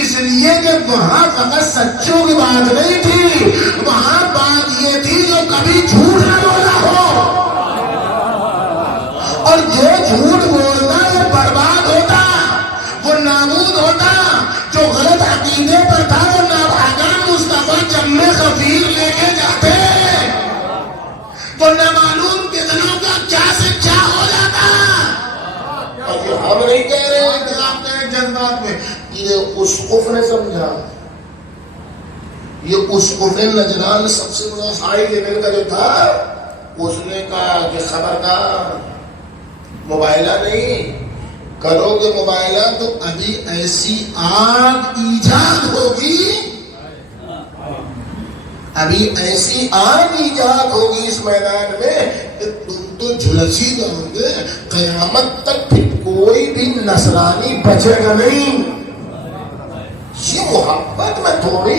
اس لیے کہ وہاں فقط سچوں کی بات نہیں تھی، وہاں بات یہ تھی جو کبھی جھوٹ نہ بولا ہو. اور جو جھوٹ بولتا وہ برباد ہوتا، وہ نابود ہوتا. جو غلط عقیدے پر تھا وہ نابھاگان مصطفیٰ جمع خفیر لے کے جاتے تو نہ معلوم کتنوں کا کیا سے کیا ہو جاتا. اور یہ ہم نہیں کہہ رہے ہیں کہ آپ کہیں جذبات میں. یہ اسقف نے سمجھا، یہ اسقف نجران سب سے بڑا ہائی لیول کا جو تھا، اس نے کہا کہ خبردار مباہلہ نہیں کرو گے، مباہلہ تو ابھی ایسی آگ ایجاد ہوگی، ابھی ایسی آگ ایجاد ہوگی اس میدان میں کہ تم تو جھلس ہی جاؤ گے. قیامت تک پھر کوئی بھی نصرانی بچے گا نہیں. یہ محبت میں تھوڑی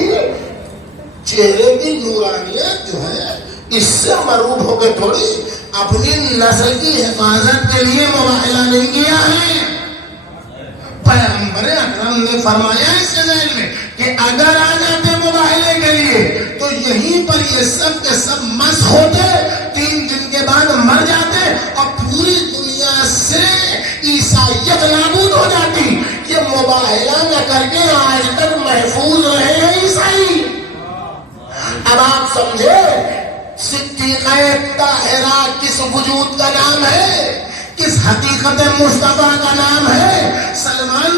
چہرے کی نورانیت جو ہے اس سے مروب ہو کے تھوڑی اپنی نسل کی حفاظت کے لیے مباہلہ نہیں کیا ہے. پیغمبر اکرم نے فرمایا اس ذیل میں کہ اگر آ جاتے مباہلے کے لیے تو یہیں پر یہ سب کے سب مسخ ہوتے، 3 دن کے بعد مر جاتے اور پوری دنیا سے عیسائیت نابود ہو جاتی. یہ مباہلہ نہ کر کے آج تک محفوظ رہے ہیں عیسائی. اب آپ سمجھے صدیقہ طاہرہ کس وجود کا نام ہے، کس حقیقت مصطفیٰ کا نام ہے. سلمان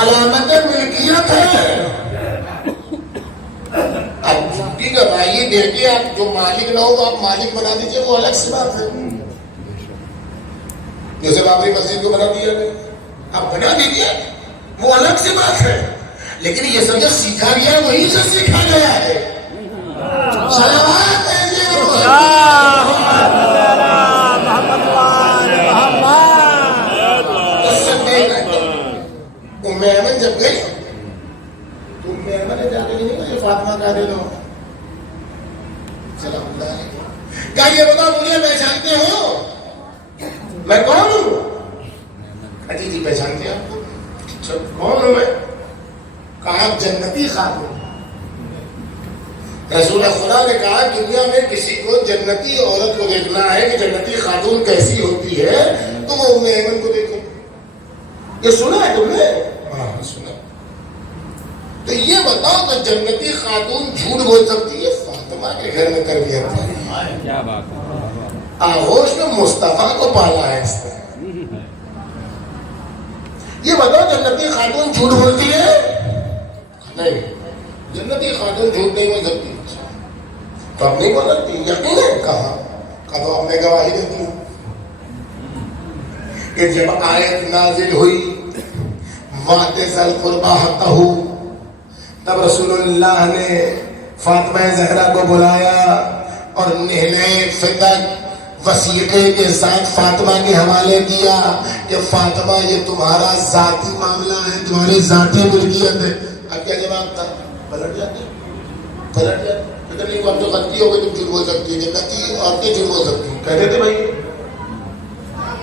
علامت ملکیت ہے. اب جھوٹی گواہی دے کے آپ جو مالک نہ ہو آپ مالک بنا دیجئے، وہ الگ سی بات ہے. جیسے بابری مسجد کو بنا دیا گیا، آپ بنا دیجئے، وہ الگ سی بات ہے. لیکن یہ سب جو سیکھا گیا وہی سے سیکھا گیا ہے. صلوات ام ایمن جب گئی تو ام ایمن نے جا کے نہیں کہا یہ فاطمہ کا دے دو. سلام اللہ علیہ. کیا یہ بتاؤ مجھے پہچانتے ہو میں کون ہوں؟ جی جی پہچانتے ہیں. کون ہوں میں؟ کہا آپ جنتی خاتون. رسول خدا نے کہا دنیا میں کسی کو جنتی عورت کو دیکھنا ہے کہ جنتی خاتون کیسی ہوتی ہے تو وہ ام ایمن کو دیکھو. یہ سنا ہے تم نے؟ ہاں سنا. تو یہ بتاؤ کہ جنتی خاتون جھوٹ بول سکتی ہے؟ فاطمہ کے گھر میں تربیت ہے. کیا بات ہے. آغوش میں مصطفیٰ کو پالا ہے اس نے. یہ بتاؤ جنتی خاتون جھوٹ بولتی ہے؟ نہیں، جنتی خاتون جھوٹ نہیں بول سکتی. تو اب نہیں بول سکتی؟ یقین ہے. کہا تو آپ نے گواہی دیتی ہوں کہ جب آیت نازل ہوئی وَأْتِ ذَا الْقُرْبَىٰ حَقَّهُ، تب رسول اللہ نے فاطمہ زہرا کو بلایا اور نہلے فدق وثیقے کے ساتھ فاطمہ کے حوالے کیا کہ فاطمہ یہ تمہارا ذاتی معاملہ ہے، تمہاری ذاتی ملکیت ہے. اب کیا جواب تھا؟ پلٹ جاتے. نہیں اب تو غلطی ہو گئی، تم جھوٹ بول سکتی ہے. جنتی عورتیں جھوٹ بول سکتی ہیں کہتے تھے بھائی.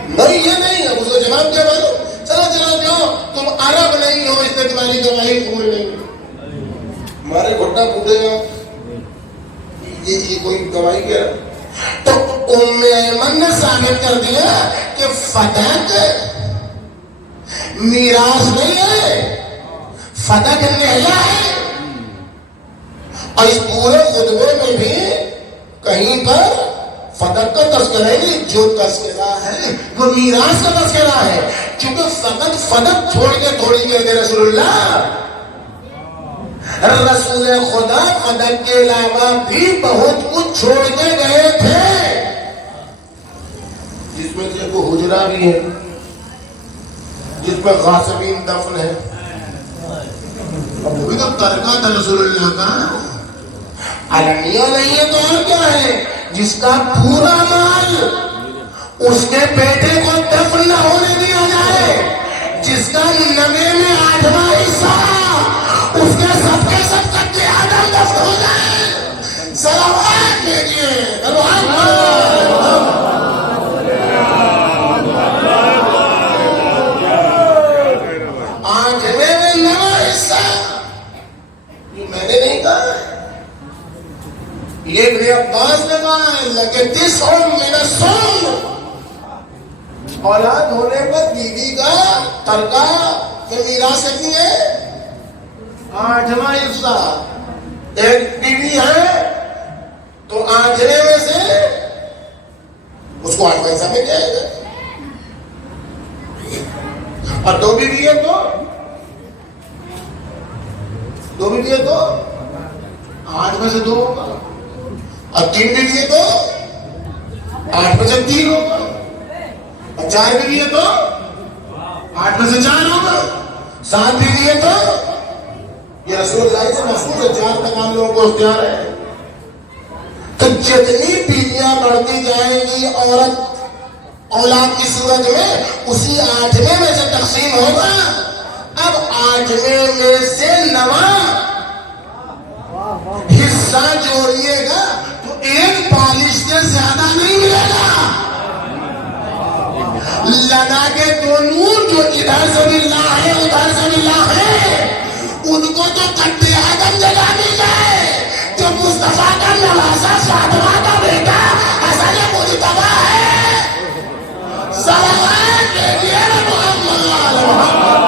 نہیں یہ نہیں. اب اس کو جواب کیا بولو؟ چلو جاؤ، تم عرب نہیں ہو اس نے تمہاری گواہی قبول نہیں. ہمارے گھٹنا پوٹے گا یہ کوئی گواہی کیا؟ تو ام ایمن نے ثابت کر دیا کہ فتح میراث نہیں ہے، فتح نہلا ہے. اور اس پورے خطبے میں بھی کہیں پر فتح کا تذکرہ نہیں، جو تذکرہ ہے وہ میراث کا تذکرہ ہے. کیونکہ فقط فتح چھوڑ کے تھوڑی گئے تھے رسول اللہ. رسول خدا فتح کے علاوہ بھی بہت کچھ چھوڑ کے گئے تھے، جس میں سے وہ حجرہ بھی ہے جس میں غاصبین دفن ہے. اب وہ بھی تو ترکہ تھا رسول اللہ کا. المیہ نہیں ہے تو اور کیا ہے؟ جس کا پورا مال اس کے بیٹے کو دفن نہ ہونے دیا جائے، جس کا 9 میں 8واں حصہ اس کے سب قتل آدم دفن ہو جائے. صلوات بھیجیے. آٹھویں میں 9واں حصہ میں نے نہیں کہا، یہ ابن عباس نے کہا ہے. لگے 90 من السن، اولاد ہونے پر بیوی کا ترکہ کہ میراث کتنی ہے؟ 8واں حصہ. ایک بیوی ہے تو 8ویں میں سے اس کو 8واں حصہ مل جائے گا. اور 2 بیوی ہے تو 8 میں سے 2 ہوگا. اور 3 بیوی ہے تو 8 میں سے 3 ہوگا. اور 4 بیوی ہے تو 8 میں سے 4 ہوگا. 7 بیوی ہے تو یہ رسول اللہ سے محفوظ ہے، 4 تمام لوگوں کو اختیار ہے. تو جتنی بیویاں بڑھتی جائیں گی عورت اولاد کی صورت میں اسی 8ویں میں سے تقسیم ہوگا. اب 8ویں میں سے 9واں حصہ جوڑیے گا تو ایک پالش سے زیادہ نہیں ملے گا. لگا کے 2 نور جو ادھر سے بھی اللہ ہے ادھر سے بھی اللہ ہے، ان کو تو قتل آدم جگہ مل جائے. جو مصطفیٰ کا نواسا فاطمہ کا بیٹا حسن مجتبیٰ ہے. صلوات بھیجیے محمد علیہ محمد.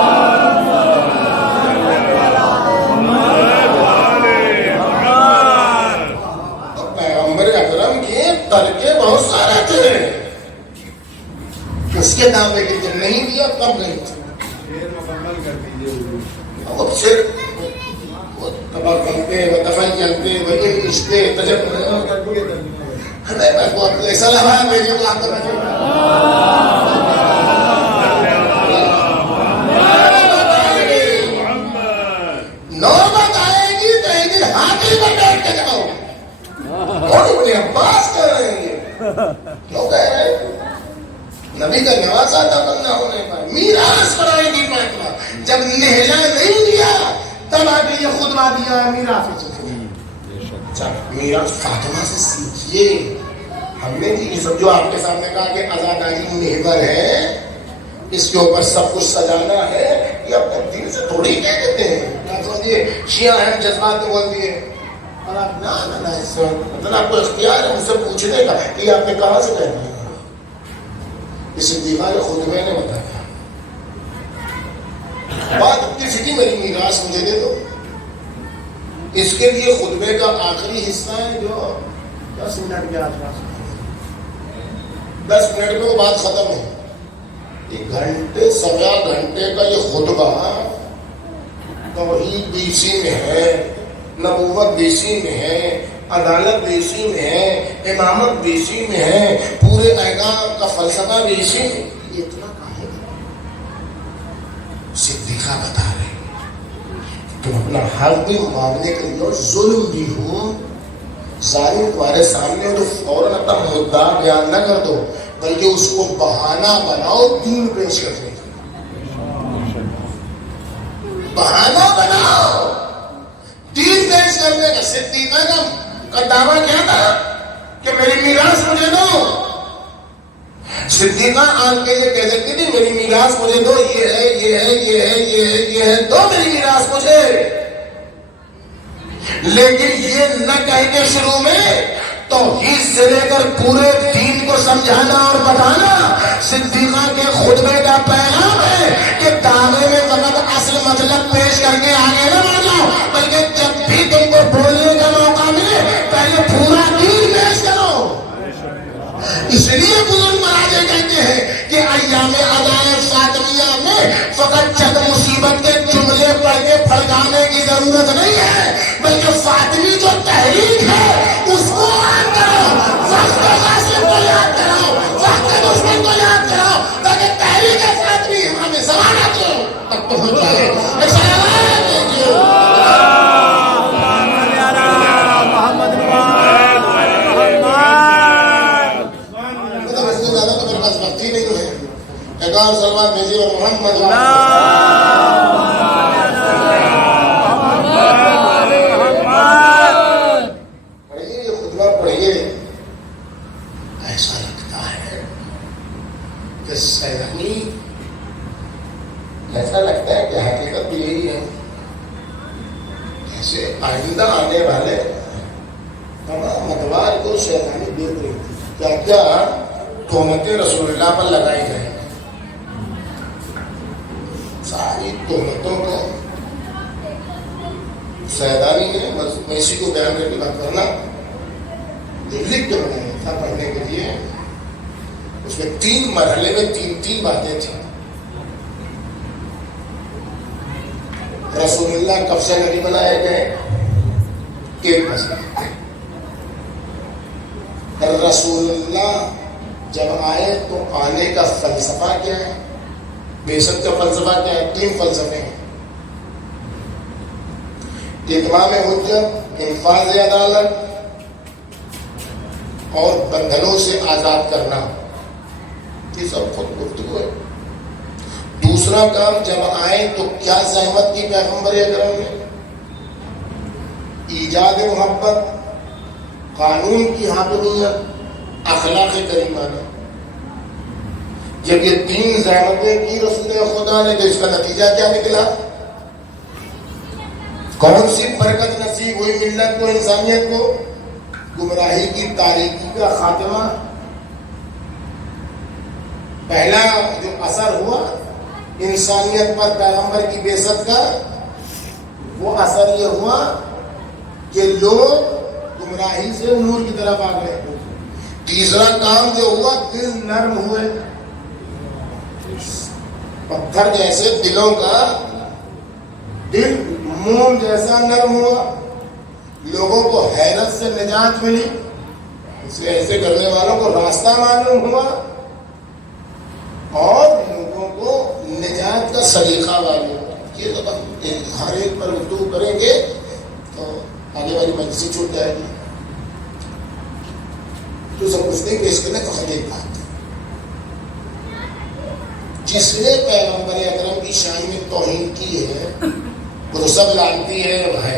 پیغمبر اکرم کے ترکے بہت سارے تھے، اس کے دعوے کے نہیں دیا تب نہیں. وہ پھر تباہ کرتے وہ دفن کرتے وہ رشتے تجرب ہمیں بہت ایسا لگا میری بات نوبت آئے گی تو ایک دن ہاتھی پر بیٹھ کے جاؤ اور انہیں عباس کر رہے ہیں کیوں کہہ رہے ہیں نبی کا نوازا تھا بندہ ہونے پر میراث پر آئے گی فاطمہ جب نہلا نہیں دیا تب آگے یہ خطبہ دیا میراث میراث فاطمہ سے سیکھیے ہم نے یہ سب جو آپ کے سامنے کہا کہ ازاداری محور ہے اس کے اوپر سب کچھ سجانا ہے یہ اپنے دل سے تھوڑی کہہ دیتے ہیں شیعہ اہم جذبات میں بول دیے اور آپ نہ اس مطلب آپ کو اختیار ہے ان سے پوچھنے کا کہ یہ آپ نے کہاں سے کہہ دیا اس دیوار خطبے نے بتایا بات اتنی سٹی میری میراث مجھے دے دو اس کے لیے خطبے کا آخری حصہ ہے جو 10 منٹ کے آس پاس 10 منٹ میں وہ بات ختم ہے 1 گھنٹے سوا گھنٹے کا یہ خطبہ توحید بھی اسی میں ہے نبوت بھی اسی میں ہے عدالت بھی اسی میں ہے امامت بھی اسی میں ہے پورے احکام کا فلسفہ بھی اسی میں یہ اتنا کہاں ہے صدیقہ بتا رہے تم اپنا حق بھی مانگنے کے لیے اور ظلم بھی ہو ظالم تمہارے سامنے تو فوراً اپنا مدعا بیان نہ کر دو بلکہ اس کو بہانہ بناؤ دین پیش کرنے بہانہ بناؤ دین پیش کرنے کا صدیقہ کا دعویٰ کیا تھا کہ میری میراث مجھے دو صدیقہ آن کے یہ کہہ سکتی تھی میری میراث مجھے دو یہ ہے یہ ہے یہ ہے یہ ہے یہ ہے دو میری میراث مجھے لیکن یہ نہ کہہ کے شروع میں توحید سے لے کر پورے دین کو سمجھانا اور بتانا صدیقہ کے خطبے کا پیغام ہے کہ دعوے میں فقط اصل مطلب پیش کر کے آگے نہ بڑھ جاؤ بلکہ جب بھی تم کو بولنے کا موقع ملے پہلے پورا دین پیش کرو اس لیے بزرگ مراجع کہتے ہیں کہ ایام عدالت فاطمیہ میں فقط چند مصیبت کے جملے پڑھ کے پھڑکانے کی ضرورت نہیں ہے بلکہ فاطمی جو تحریک ہے اس کو یاد کرو وقت غاصب کو یاد کرو وقت دشمن کو یاد کرو تاکہ تحریک فاطمی ہمیں زمانہ تک پہنچ جائے سلمان بھیجیے اور محمد پڑھیے یہ خطبہ پڑھیے ایسا لگتا ہے کہ سیدانی ایسا لگتا ہے کہ حقیقت بھی یہی ہے جیسے آئندہ آنے والے تمام اتوار کو سیدانی دیکھ رہی تھی کیا کیا تہمتیں رسول اللہ پر لگائی جائیں ساری تہمتوں کو سیدانی نے میں اسی کو بیان کر کے بات کرنا لکھ کے بنایا تھا پڑھنے کے لیے اس میں 3 مرحلے میں 3 باتیں تھیں رسول اللہ کب سے نبی بنائے گئے ایک مسئلہ رسول اللہ جب آئے تو آنے کا فلسفہ کیا ہے بیشک کا فلسفہ کیا ہے 3 فلسفے ہیں اتمام حجت انفاذ عدالت اور بندھنوں سے آزاد کرنا یہ سب خود گفتگو ہے دوسرا کام جب آئے تو کیا زحمت کی پیغمبر اکرم نے ایجاد محبت قانون کی حاکمیت اخلاق کریمانہ جب یہ 3 زحمتیں کی رسول خدا نے تو اس کا نتیجہ کیا نکلا کون سی برکت نصیب ہوئی ملت کو انسانیت کو گمراہی کی تاریکی کا خاتمہ پہلا جو اثر ہوا انسانیت پر پیغمبر کی بعثت کا وہ اثر یہ ہوا کہ لوگ گمراہی سے نور کی طرف آ گئے تیسرا کام جو ہوا دل نرم ہوئے پتھر جیسے دلوں کا دل موم جیسا نرم ہوا، لوگوں کو حیرت سے نجات ملی، اس لیے ایسے کرنے والوں کو راستہ معلوم ہوا، اور لوگوں کو نجات کا سلیقہ معلوم ہوا۔ یہ تو ہر ایک پر گفتگو کریں گے تو آگے والی مجلس چھوٹ جائے گی۔ تو سمجھتے پیش کرنے تو خود ایک بات، جس نے پیغمبر اکرم کی شان میں توہین کی ہے وہ تو سب لانتی ہے، وہ ہے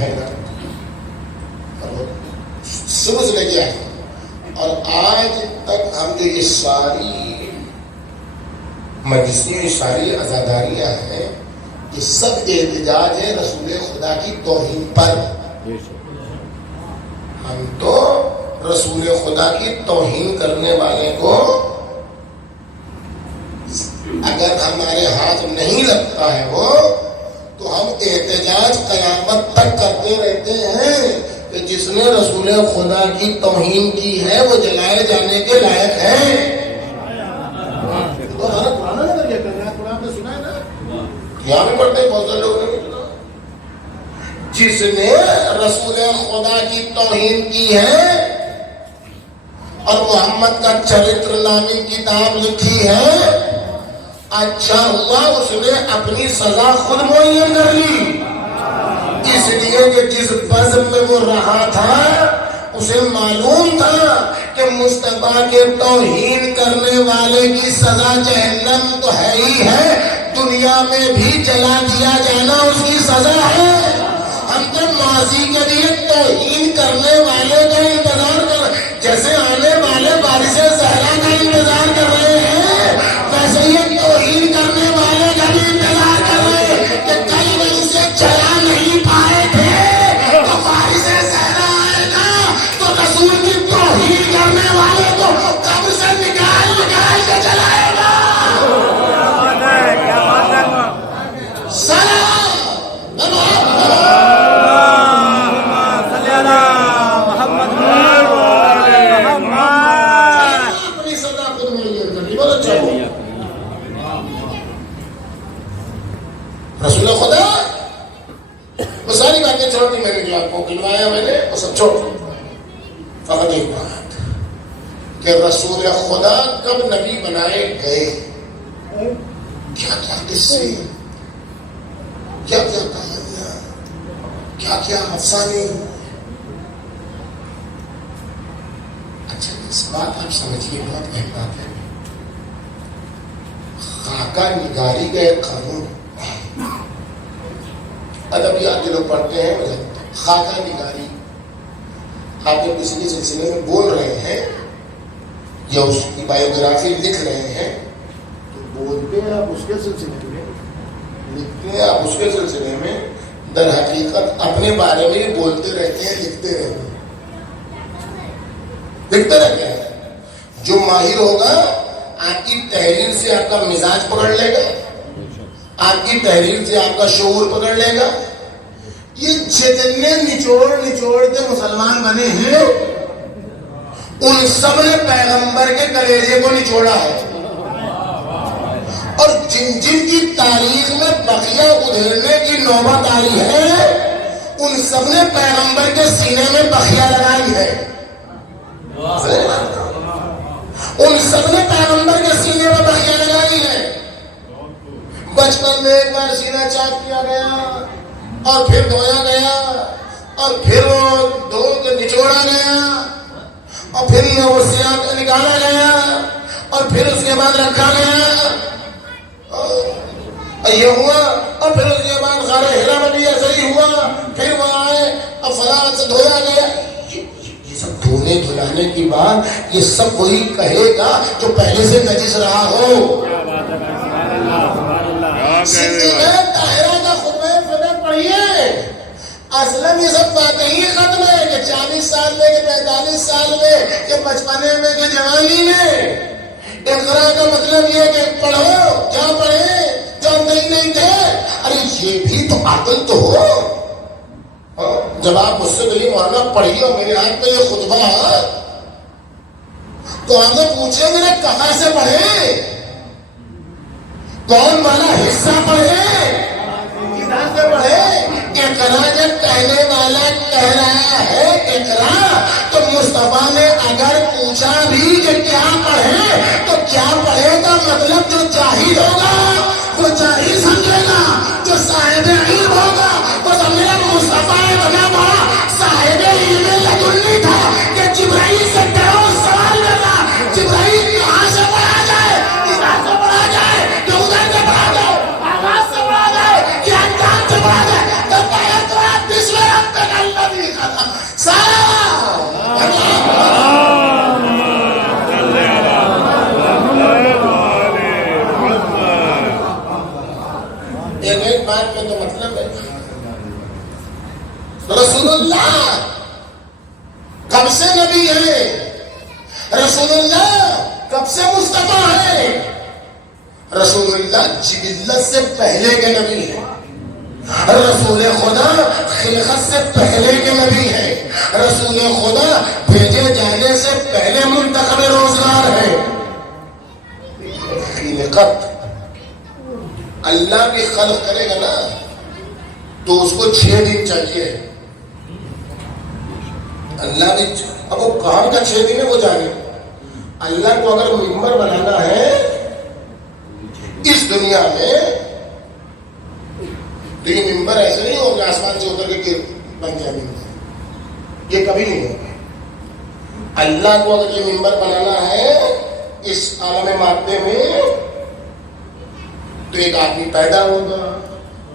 نا، سمجھ لے گیا ہے۔ اور آج تک ہم جو یہ ساری مجلسیں، ساری عزاداریاں ہیں، یہ سب احتجاج ہے رسول خدا کی توہین پر۔ ہم تو رسول خدا کی توہین کرنے والے کو اگر ہمارے ہاتھ نہیں لگتا ہے وہ، تو ہم احتجاج قیامت تک کرتے رہتے ہیں کہ جس نے رسول خدا کی توہین کی ہے وہ جلائے جانے کے لائق ہے۔ تو ہمارا پرانا نظر یہ کر رہا ہے، قرآن نے سنا ہے نا، یہاں بھی پڑھتے ہیں بہت سارے لوگوں نے سنا، جس نے رسول خدا کی توہین کی ہے اور محمد کا چرتر نامی کتاب لکھی ہے، اچھا ہوا اس نے اپنی سزا خود معین کر لی، اس لیے کہ جس بزم میں وہ رہا تھا اسے معلوم تھا کہ مصطفیٰ کے توہین کرنے والے کی سزا جہنم تو ہے ہی ہے، دنیا میں بھی جلا دیا جانا اس کی سزا ہے۔ ہم تو ماضی کے لیے توہین کرنے والے کا انتظار کر، جیسے آنے والے بارش زہرا کا انتظار کر رہے ہیں، ویسے یہ توہین کرنے والے کا بھی انتظار کر رہے ہیں کہ کئی دن سے چلا نہیں پائے تھے تو بارش زہرا آئے گا تو رسول کی توہین کرنے والے کو قبر سے نکال کے چلائے گا۔ رسول خدا وہ ساری باتیں چھوڑ دی، میں نے جو آپ کو گنوایا میں نے وہ سب چھوڑ دی، فقط ایک بات کہ رسول خدا کب نبی بنائے گئے، کیا کیا قصے، کیا کیا کہانیاں، کیا کیا افسانے۔ اچھا اس بات آپ سمجھیے، بہت اہم بات ہے، خاکہ نگاری کا ایک قانون، ادبیات جو لوگ پڑھتے ہیں خاکہ نگاری، آپ جب کسی کے سلسلے میں بول رہے ہیں یا اس کی بایوگرافی لکھ رہے ہیں تو بولتے ہیں آپ اس کے سلسلے میں، لکھتے ہیں آپ اس کے سلسلے میں، در حقیقت اپنے بارے میں بولتے رہتے ہیں، لکھتے رہتے ہیں۔ جو ماہر ہوگا آپ کی تحریر سے آپ کا مزاج پکڑ لے گا، آپ کی تحریر سے آپ کا شعور پکڑ لے گا۔ یہ جتنے نچوڑ کے مسلمان بنے ہیں ان سب نے پیغمبر کے کلیجے کو نچوڑا ہے، اور جن کی تاریخ میں بقیہ ادھیڑنے کی نوبت آئی ہے ان سب نے پیغمبر کے سینے میں بقیہ لگائی ہے، ان سب نے پیغمبر کے سینے میں بقیہ لگائی ہے۔ بچپن میں ایک بار سینہ چاک کیا گیا اور پھر دھویا گیا اور پھر وہ دھو کے نچوڑا گیا اور پھر وہ سیاہ کو نکالا گیا اور پھر اس کے بعد رکھا گیا، یہ ہوا، اور پھر اس کے بعد خارے ہیرا میں بھی ایسا ہی ہوا، پھر وہ آئے اور فلاں سے دھویا گیا۔ یہ سب دھونے دھلانے کی بات یہ سب وہی کہے گا جو پہلے سے نجس رہا ہو۔ اصلاً یہ سب باتیں ہی ختم ہے کہ 40 سال میں کہ 45 سال میں کہ بچپنے میں کہ جوانی میں۔ اقرا کا مطلب یہ کہ پڑھو، کیا پڑھے جو نہیں تھے، ارے یہ بھی تو عقل تو ہو۔ جب آپ مجھ سے کہیے مولانا پڑھیے اور میرے ہاتھ میں یہ خطبہ تو آپ سے پوچھیں گے کہاں سے پڑھے، کون والا حصہ پڑھے، سیدھا سے پڑھے. اقرا جب کہنے والا کہہ رہا ہے اقرا, تو مصطفیٰ نے اگر پوچھا بھی کہ کیا پڑھے تو کیا پڑھے کا مطلب جو جاہل ہوگا وہ جاہل سمجھے گا, جو صاحب علم ہوگا وہ سمجھے گا. مصطفیٰ اتنا بڑا صاحب علم لدنی تھا کہ جبرائیل سے کروڑ سوال کرنا, جبرائیل کہاں سے پڑھا جائے, ادھر سے پڑھا جائے کہ ادھر سے پڑھا جائے, آواز سے پڑھا جائے کہ انجام سے پڑھا جائے, تو پہلے تو آپ بسم ربک الذی خلق سارا ایک بات میں تو مطلب ہے. رسول اللہ کب سے نبی ہے, رسول اللہ کب سے مصطفیٰ ہے, رسول اللہ جبلت سے پہلے کے نبی ہے, رسول خدا خلقت سے پہلے کے نبی ہے, رسول خدا بھیجے جانے سے پہلے منتخب روزگار ہے. خلقت اللہ کی خلق کرے گا نا تو اس کو 6 دن چاہیے. اللہ بھی اب وہ کام کا 6 دن ہے وہ جانے. اللہ کو اگر ممبر بنانا ہے اس دنیا میں تو یہ ممبر ایسے نہیں ہوگا آسمان سے اتر کے بن جائے, یہ کبھی نہیں ہوگا. اللہ کو اگر یہ ممبر بنانا ہے اس عالم مادے میں تو ایک آدمی پیدا ہوگا,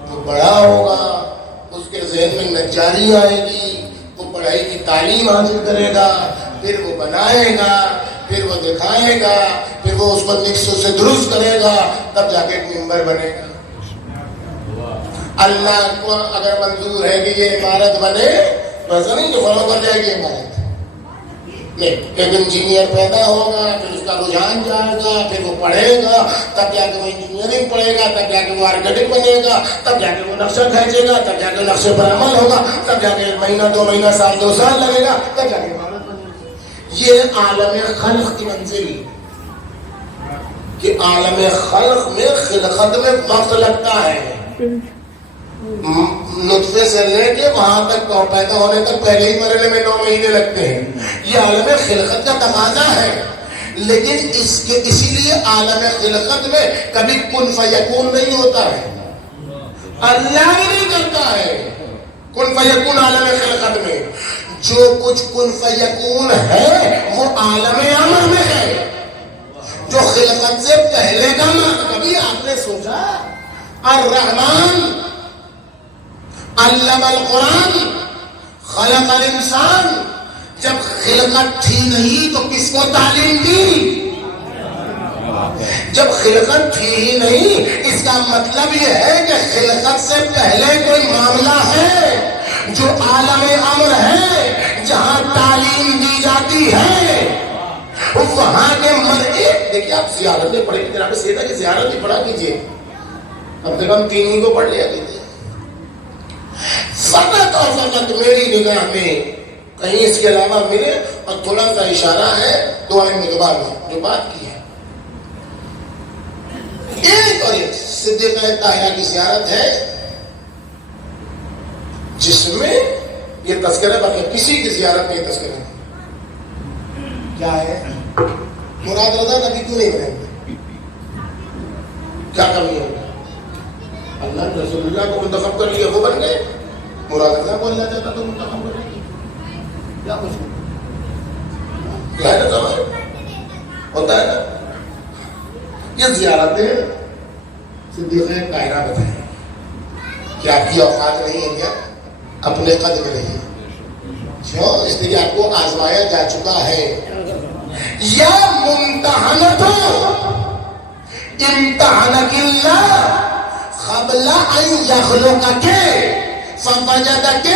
وہ بڑا ہوگا, اس کے ذہن میں نجاری آئے گی, وہ پڑھائی کی تعلیم حاصل کرے گا, پھر وہ بنائے گا, پھر وہ دکھائے گا, پھر وہ اس کو نقشوں سے درست کرے گا, تب جا کے ایک ممبر بنے گا. اللہ کو اگر منظور ہے کہ یہ عمارت بنے تو ایسا نہیں کہ فالو کر جائے گی عمارت نہیں. ایک انجینئر پیدا ہوگا, پھر اس کا رجحان جائے گا, پھر وہ پڑھے گا, تب جا کے وہ انجینئرنگ پڑھے گا, تب جا کے وہ آرکیٹیکٹ بنے گا, تب جا کے وہ نقشہ کھینچے گا, تب جا کے نقشے پر عمل ہوگا, تب جا کے 1 مہینہ 2 مہینہ سال 2 سال لگے گا, تب جا کے عمارت بنے گی. یہ عالم خلق کی منزل کہ عالم خلق میں خلقت میں وقت لگتا ہے. نطفے سے لے کے وہاں تک پیدا ہونے تک پہلے ہی مرحلے میں 9 مہینے لگتے ہیں. یہ عالم خلقت کا تقاضا ہے, لیکن اسی لیے عالم خلقت میں کبھی کن فیکون نہیں ہوتا ہے. اللہ ہی نہیں کرتا ہے کن فیکون عالم خلقت میں. جو کچھ کن فیکون ہے وہ عالم امر میں ہے, جو خلقت سے پہلے کا. کبھی آپ نے سوچا الرحمن علم القرآن خلق الانسان, جب خلقت تھی نہیں تو کس کو تعلیم دی؟ جب خلقت تھی ہی نہیں, اس کا مطلب یہ ہے کہ خلقت سے پہلے کوئی معاملہ ہے جو عالم امر ہے, جہاں تعلیم دی جاتی ہے وہاں کے مرئے. دیکھیے آپ زیارتیں پڑھیں گے, جناب سیدھا کہ زیارت ہی پڑھا کیجیے, کم سے کم 3 کو پڑھ لیا کیجیے. فقط اور فقط میری نگاہ میں کہیں اس کے علاوہ ملے اور تھوڑا سا اشارہ ہے دعائیں مقبال میں جو بات کی ہے. ایک اور ایک صدیقہ طاہرہ کی زیارت ہے جس میں یہ تذکرہ, باقی کسی کی زیارت میں یہ تذکرہ کیا ہے. مراد رضا نبی کیوں نہیں بنے, کیا کمی ہوگی؟ اللہ نے رسول اللہ کو منتخب کر لیا, وہ بن گئے. مراد رضا کو اللہ چاہتا تو منتخب کر لیا, کیا کچھ کیا ہے نا, ہوتا ہے نا. یہ زیارتیں صدیقہ طاہرہ بتائیں کہ آپ کی اوقات نہیں ہے کیا, اپنے قد میں نہیں, کیوں؟ اس لیے آپ کو آزمایا جا چکا ہے. یا ممتحنۃ امتحنک اللہ قبل ان یخلقک فوجدک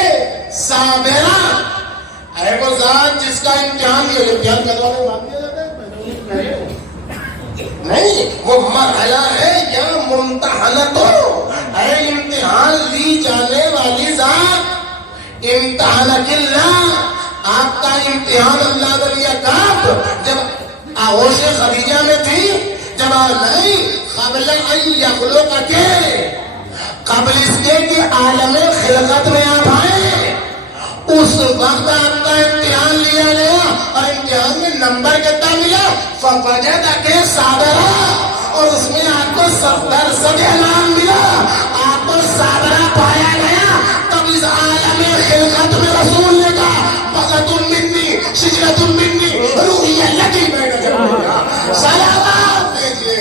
صابرا. اے وہ ذات جس کا امتحان یہ امتحان کروانے بعد دیا جاتا ہے نہیں, وہ مرحلہ ہے یا ممتحنۃ, اے امتحان لی جانے والی ذات. امتحانک اللہ, آپ کا امتحان اللہ ولی کعب جب آغوش خدیجہ میں تھی, جب نہیں قبل ان یخلقک, قبل اس کے کہ عالم خلقت میں آپ آئے، اس وقت آپ کا امتحان لیا گیا اور امتحان میں نمبر کتنا ملا؟ فوجدک صابرا، اور اس میں آپ کو 70% انعام ملا، آپ کو صابرا پایا گیا۔ تب اس عالم خلقت میں رسول نے کہا بغض منی شجرۃ منی روحی التي بین جنبیہا، صلوات دیجیے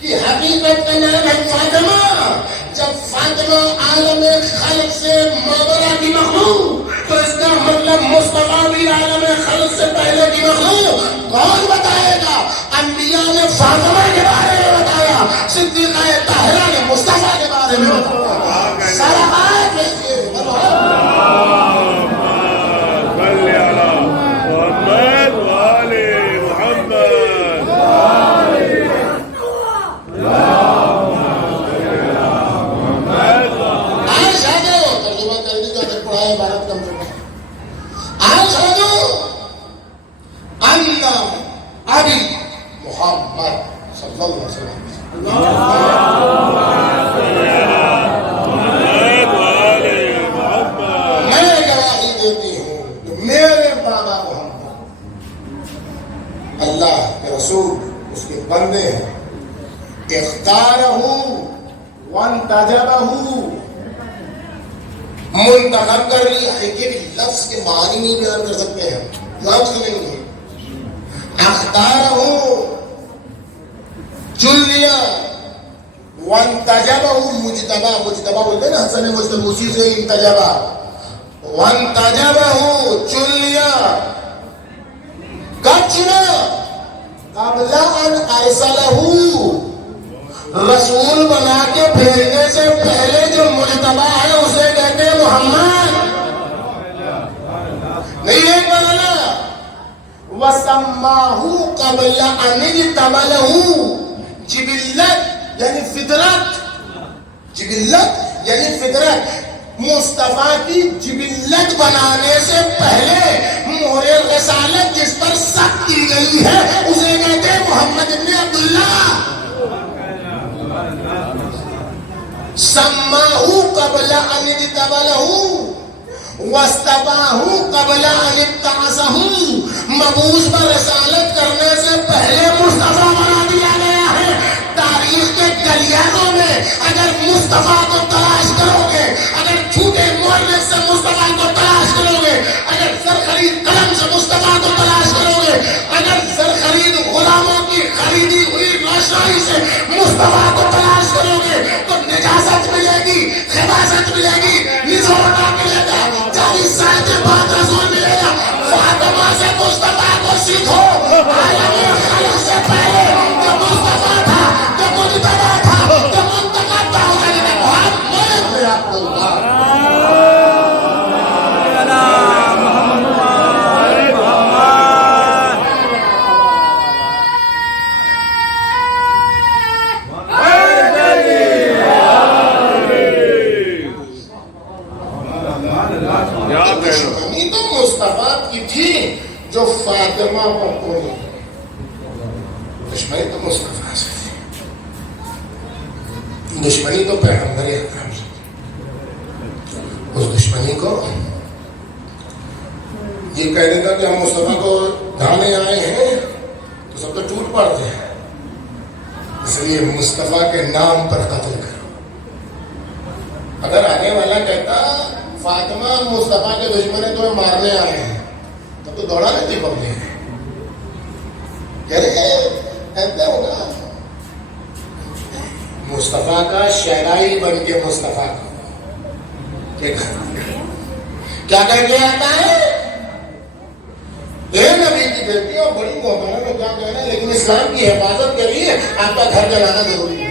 کی حقیقت کا نام ہے فاطمہ۔ جب فاطمہ عالم خلق سے ماورا کی مخلوق، تو اس کا مطلب مصطفیٰ بھی عالم خلق سے پہلے کی مخلوق۔ کون بتائے گا؟ انبیاء نے فاطمہ کے بارے میں بتایا، صدیقہ طاہرہ نے مصطفیٰ کے بارے میں بتایا۔ صلوات دیجیے ابھی محمد صلی اللہ علیہ وسلم، میں گواہی دیتی ہوں کہ میرے بابا محمد اللہ کے رسول، اس کے بندے ہیں۔ اختارہ وانتجبہ، منتخب کر لیا۔ ایک لفظ کے معنی نہیں بیان کر سکتے ہیں، لفظ نہیں ہے۔ اختارہ چن لیا، وانتجبہ مجتبہ، مجتبہ بولتے ہیں نا حسن مجتبہ، اسی سے انتجبہ، وانتجبہ چن لیا۔ کب چنا؟ قبل ان ارسلہ، رسول بنا کے بھیجنے سے پہلے جو مجتبہ ہے اسے کہتے ہیں محمد، نہیں یہ بنانا۔ وَسَمَّاهُ قَبْلَ أَنِ اجْتَبَلَهُ، جبلت یعنی فطرت، جبلت یعنی فطرت، مصطفیٰ کی جبلت بنانے سے پہلے مہر رسالت جس پر سخت کی گئی ہے اسے کہتے ہیں محمد ابن عبداللہ۔ سَمَّاهُ قَبْلَ أَنِ اجْتَبَلَهُ وَاسْتَفَاهُ قَبْلَ أَنِ ابْتَعَثَهُ، مبعوث پر رسالت کرنے سے پہلے مصطفیٰ بنا دیا گیا ہے۔ تاریخ کے گلیانوں میں اگر مصطفیٰ کو تلاش کرو گے، اگر جھوٹے مورخ سے مصطفیٰ کو تلاش کرو گے، اگر زرخرید قلم سے مصطفیٰ کو تلاش کرو گے، اگر زرخرید غلاموں کی خریدی ہوئی روشنائی سے مصطفیٰ کو تلاش کرو گے تو نجاست ملے گی، خباثت ملے گی، نچوڑنا ملے گا۔ 40 سال کے بعد رسول ملے گا۔ فاطمہ سے مصطفیٰ کو سیکھو، عالم خلق سے پہلے جو مصطفیٰ تھا، جو مجتبیٰ تھا، جو منتخب تھا، اسے کہتے ہیں محمد بن عبداللہ۔ دشمنی تو مصطفیٰ کی تھی جو فاطمہ پر کوئی، دشمنی تو مصطفیٰ سے تھی، دشمنی تو پیغمبر اکرم سے تھی۔ اس دشمنی کو یہ کہہ دیتا کہ ہم مصطفیٰ کو ڈھانے آئے ہیں تو سب تو ٹوٹ پڑتے ہیں، اس لیے مصطفیٰ کے نام پر قتل کرو۔ اگر آنے والا کہتا فاطمہ مصطفیٰ کے دشمن تمہیں مارنے آئے ہیں تب تو دوڑا لیتی پبلک، کہہ رہے ایسا ہوگا مصطفیٰ کا شہرائی بن کے مصطفیٰ کا کیا کہہ کے آتا ہے؟ اے نبی کی بیٹی اور بڑی محترم میں کیا کہنا ہے، لیکن اسلام کی حفاظت کے لیے آپ کا گھر جلانا ضروری ہے۔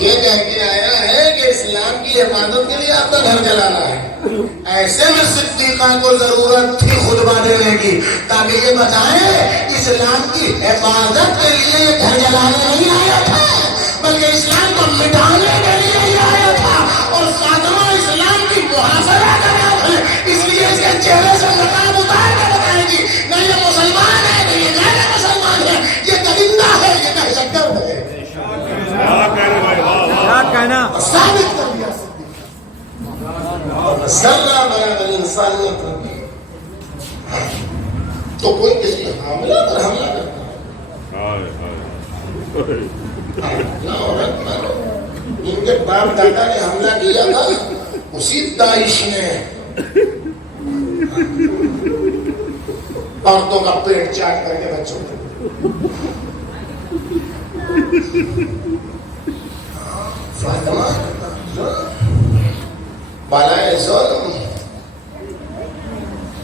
یہ کہہ کے آیا ہے کہ اسلام کی حفاظت کے لیے آپ کا گھر جلانا ہے۔ ایسے میں صدیقہ کو ضرورت تھی خطبہ دینے کی تاکہ یہ بتائیں اسلام کی حفاظت کے لیے یہ گھر جلانے نہیں آیا تھا بلکہ اسلام کو مٹانے کے لیے ہی آیا تھا، اور فاطمہ اسلام کی محافظت کر رہا ہے، اس لیے چہرے سے نقاب اتار کے بتائے گی نہیں یہ مسلمان ہے نہیں یہ غیر مسلمان ہے، یہ درندہ ہے یہ دہشت گرد ہے، کیا کہنا؟ ثابت کر دیا ذرہ برابر انسانیت رکھی تو کوئی کسی حاملہ پر حملہ کرتا ہے، عورت پر ان کے باپ دادا نے حملہ کیا تھا اسی داعش نے عورتوں کا پیٹ چاٹ کر کے بچوں کو فاطمہ بالائے ظلم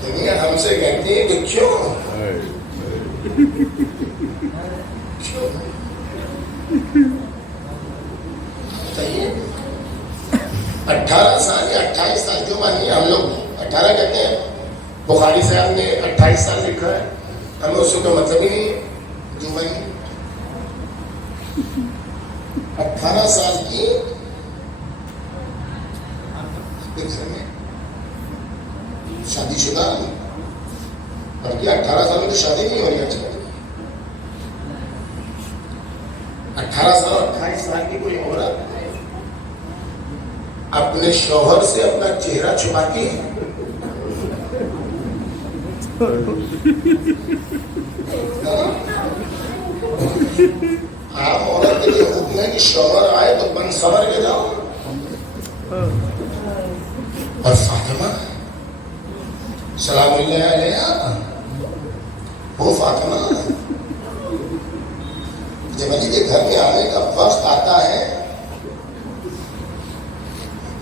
دنیا ہم سے کہتی ہے کہ کیوں 18 سال یا 28 سال جو بانی ہم لوگ 18 کہتے ہیں، بخاری صاحب نے 28 سال لکھا ہے، ہمیں اس سے کوئی مطلب ہی نہیں ہے جو بانی 18 سال کی شادی شدہ بلکہ 18 سال میں تو شادی نہیں ہو رہی آج کل، 18 سال اور 28 سال کی کوئی عورت اپنے شوہر سے اپنا چہرہ چھپاتی ہے، آپ عورت کے لیے حکم ہے کہ شوہر آئے تو بن سنور کے جاؤ، اور فاطمہ سلام اللہ علیہ وہ فاطمہ جب علی کے گھر میں آنے کا وقت آتا ہے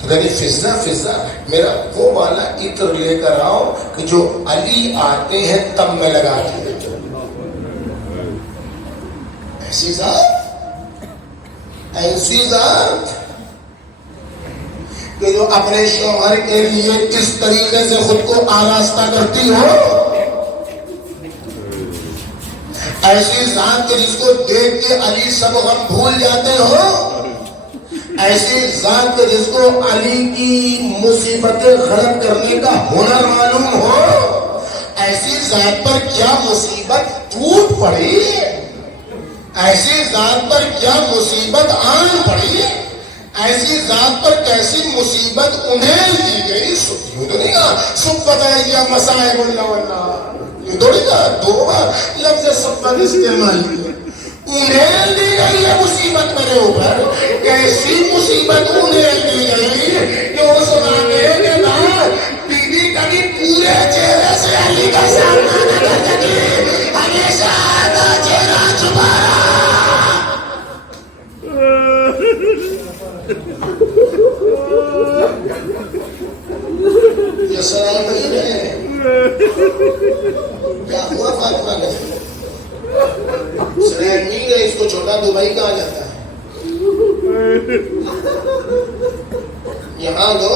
تو کہتے فضا فضا میرا وہ والا عطر لے کر آؤ کہ جو علی آتے ہیں تب میں لگاتی ہوں، ایسی ذات کہ جو اپنے شوہر کے لیے اس طریقے سے خود کو آراستہ کرتی ہو، ایسی ذات کہ جس کو دیکھ کے علی سب غم بھول جاتے ہو، ایسی ذات کہ جس کو علی کی مصیبتیں غلط کرنے کا ہنر معلوم ہو، ایسی ذات پر کیا مصیبت ٹوٹ پڑی، ایسی ذات پر کیا مصیبت آن پڑی، ایسی ذات پر کیسی مصیبت انہیں دی گئی، یوں تو نہیں کہا صفت ہے یا مسائب اللہ واللہ، یوں تھوڑی کہا دو بار لفظ صفت استعمال کیا، انہیں دی گئی ہے مصیبت میرے اوپر، کیسی مصیبت انہیں دی گئی کہ اس واقعے کے بعد بی بی کبھی پورے چہرے سے علی کا سامنا نہ کر سکی، ہمیشہ آدھا چہرہ چھپا رہا۔ یہ سلام نہیں رہے کیا ہوا فاطمہ نے سلام نہیں رہے، اس کو چھوٹا دبئی کہا جاتا ہے، یہاں دو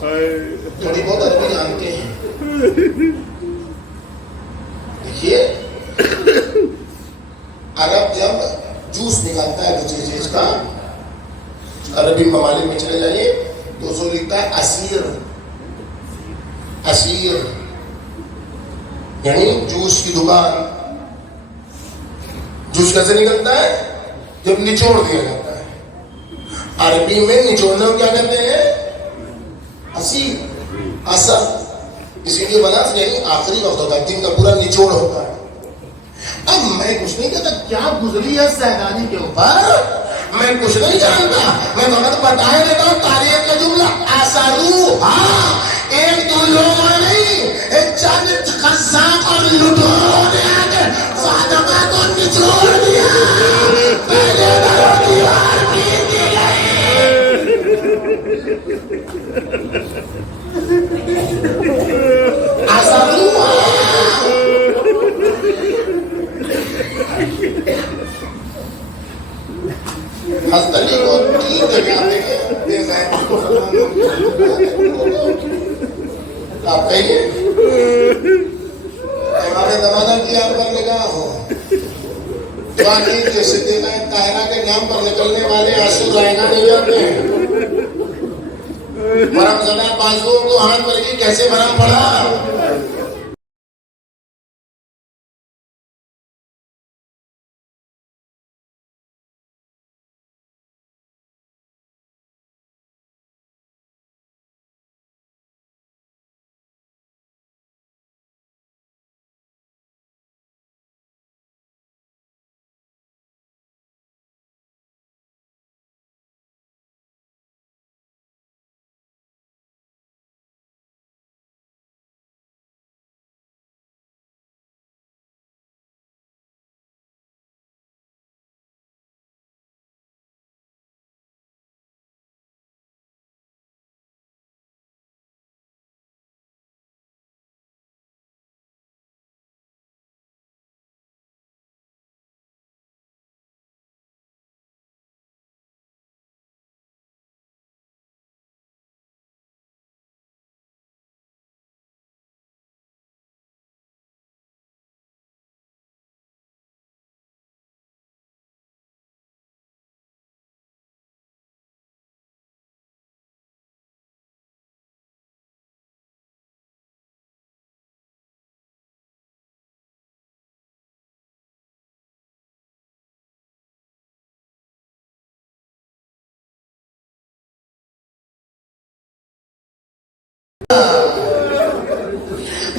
تھوڑی بہت عربی جانتے ہیں، دیکھیے عرب جب جوس نکالتا ہے کسی چیز کا، عربی ممالک میں چلے جائیے تو اس کو لکھتا ہے عصیر، عصیر یعنی جوس کی دکان، جوس کیسے نکلتا ہے جب نچوڑ دیا جاتا ہے، عربی میں نچوڑنے کو کیا کہتے ہیں عصیر، اثر، اسی لیے بنا یعنی آخری وقت ہوتا ہے، دن کا پورا نچوڑ ہوتا ہے۔ اب میں کچھ نہیں کہتا کیا گزری ہے سیدانی کے اوپر، میں کچھ نہیں جانتا، میں تمہیں بتایا دیتا ہوں تاریخ کا جملہ، ہاں ایک دو لوگوں نہیں، ایک چند قذاق اور لٹوروں نے آگے فاطمہ کو نچوڑ دیا، پہلے دروں دیوار پیٹ دی گئی، حضرت علی کو 3 جگہ دیکھے آپ کہیے ہمارے زمانہ کی آپ پر نگاہ ہو، باقی جیسے دینا طاہرہ کے نام پر نکلنے والے آنسو ضائع نہیں جاتے ہیں، مرم زدہ بازوؤں کو ہاتھ پر کی کیسے بھرم پڑا،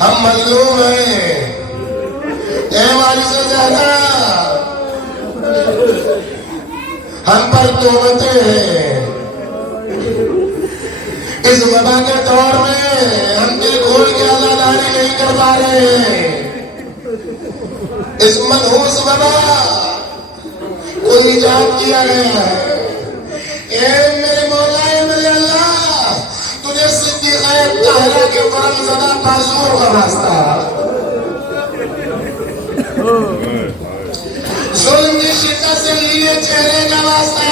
ہم مظلوم ہیں، اے والی سے زیادہ ہم پر تہمتیں ہیں۔ اس وبا کے دور میں ہم دل کھول کے آزاداری نہیں کر پا رہے ہیں۔ اس منحوس وبا کو ایجاد کیا گیا ہے۔ اے میرے مولا، اے میرے اللہ، تجھے صدیقہ طاہرہ کے کرم زدہ بازور کا واسطہ، ظلم کی شدت سے لیے چہرے کا واسطہ،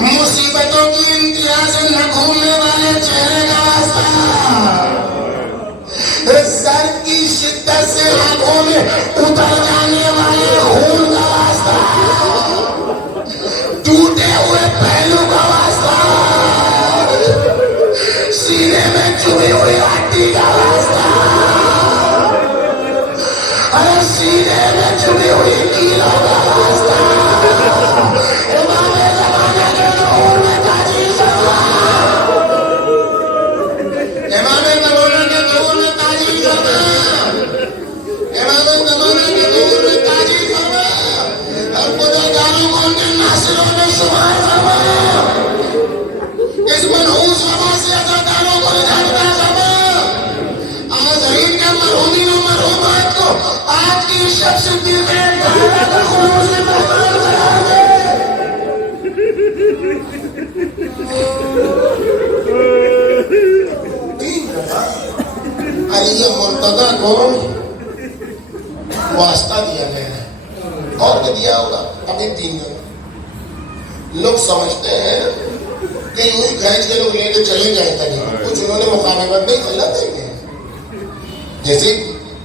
مصیبتوں کی انتہا سے نہ گھومنے والے چہرے کا واسطہ، سر کی شدت سے آنکھوں میں اتر جانے والے خون کا واسطہ، ٹوٹے ہوئے پہلو کا واسطہ، سینے میں چبھی ہوئی ہڈی کا واسطہ، ارے سینے میں چبھی ہوئی کیلوں کا واسطہ، امام زمانہ کے ظہور میں تاجیل فرما، امام زمانہ کے ظہور میں تاجیل فرما، امام زمانہ کے ظہور میں تاجیل فرما، ہم گنہگاروں کو ان کے ناصروں میں شمار فرما، اس منحوس وبا سے عزاداروں کو نجات عطا فرما، آزرین کے مرحومین و مرحومات کو آج کی شب صدیقہ طاہرہ کا خلوص مہمان قرار دے۔ علی مرتضیٰ کو واسطہ دیا گیا ہے، اور کیا دیا ہوگا؟ ابھی 3 جگہ لوگ سمجھتے ہیں کہ یوں ہی کھینچ کے لوگ لے کے چلے گئے تھے، کچھ انہوں نے مقابلت نہیں چلنا دیں گے، جیسے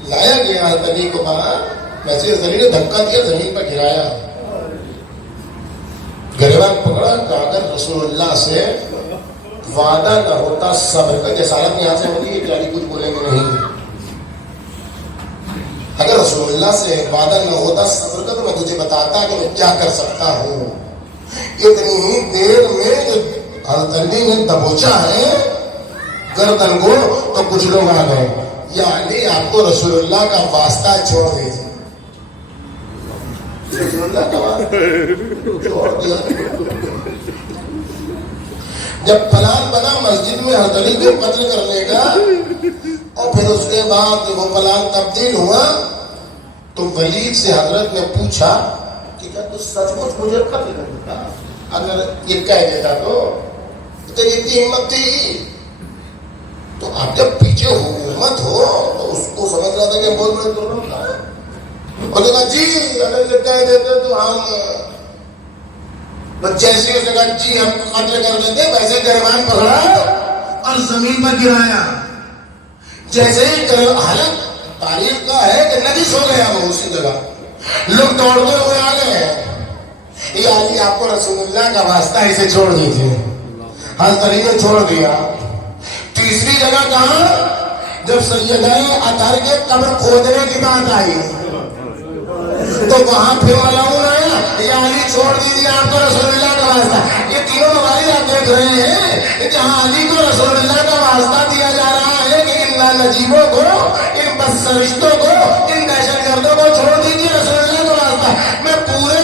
لایا گیا تنی کو باہر، ویسے زمین نے دھکا دیا، زمین پر گرایا، گریبان پکڑا، کہا اگر رسول اللہ سے وعدہ نہ ہوتا صبر کا، جسارت یہاں سے ہوتی ہے کہ علی کچھ بولیں گے نہیں، اگر رسول اللہ سے وعدہ نہ ہوتا صبر کا تو میں تجھے بتاتا کہ میں کیا کر سکتا ہوں۔ اتنی ہی دیر میں جو حضرت علی نے دبوچا ہے گردن کو تو کچھ لوگ آ گئے، یا علی آپ کو رسول اللہ کا واسطہ چھوڑ دیجیے، رسول اللہ کا واسطہ چھوڑ دیا۔ جب پلان بنا مسجد میں حضرت علی کو قتل کرنے کا، اور پھر اس کے بعد وہ پلان تبدیل ہوا تو ولید سے حضرت نے پوچھا کہ کیا تو سچ مچ مجھے قتل کر دیتا؟ اگر یہ کہہ دیتا تو تیری اتنی ہمت تھی، تو آپ جب پیچھے حکومت ہو تو اس کو سمجھ رہا تھا کہ بہت بڑے ظلم تھا، اور کہا جی اگر یہ کہہ دیتے تو ہم، جیسے اس نے کہا جی ہم قتل کر دیتے، ویسے گریبان پکڑا اور زمین پر گرایا، جیسے ہی حالت تاریخ کا ہے کہ نجس ہو گیا وہ اسی جگہ، لوگ دوڑتے ہوئے آ گئے، یہ علی آپ کو رسول اللہ کا واسطہ اسے چھوڑ دیجیے، حضرت علی نے چھوڑ دیا۔ تیسری جگہ کہاں؟ جب سیدہ اطہر کے قبر کھودنے کی بات آئی تو وہاں پھر ملعون آیا، یہ علی چھوڑ دیجیے آپ کو رسول اللہ کا واسطہ۔ یہ تینوں مواقع آپ دیکھ رہے ہیں جہاں علی کو رسول اللہ کا واسطہ دیا جا رہا ہے کہ ان ناجیبوں کو، ان بد سرشتوں کو، ان دہشت گردوں کو چھوڑ دیجیے رسول اللہ کا واسطہ۔ میں پورے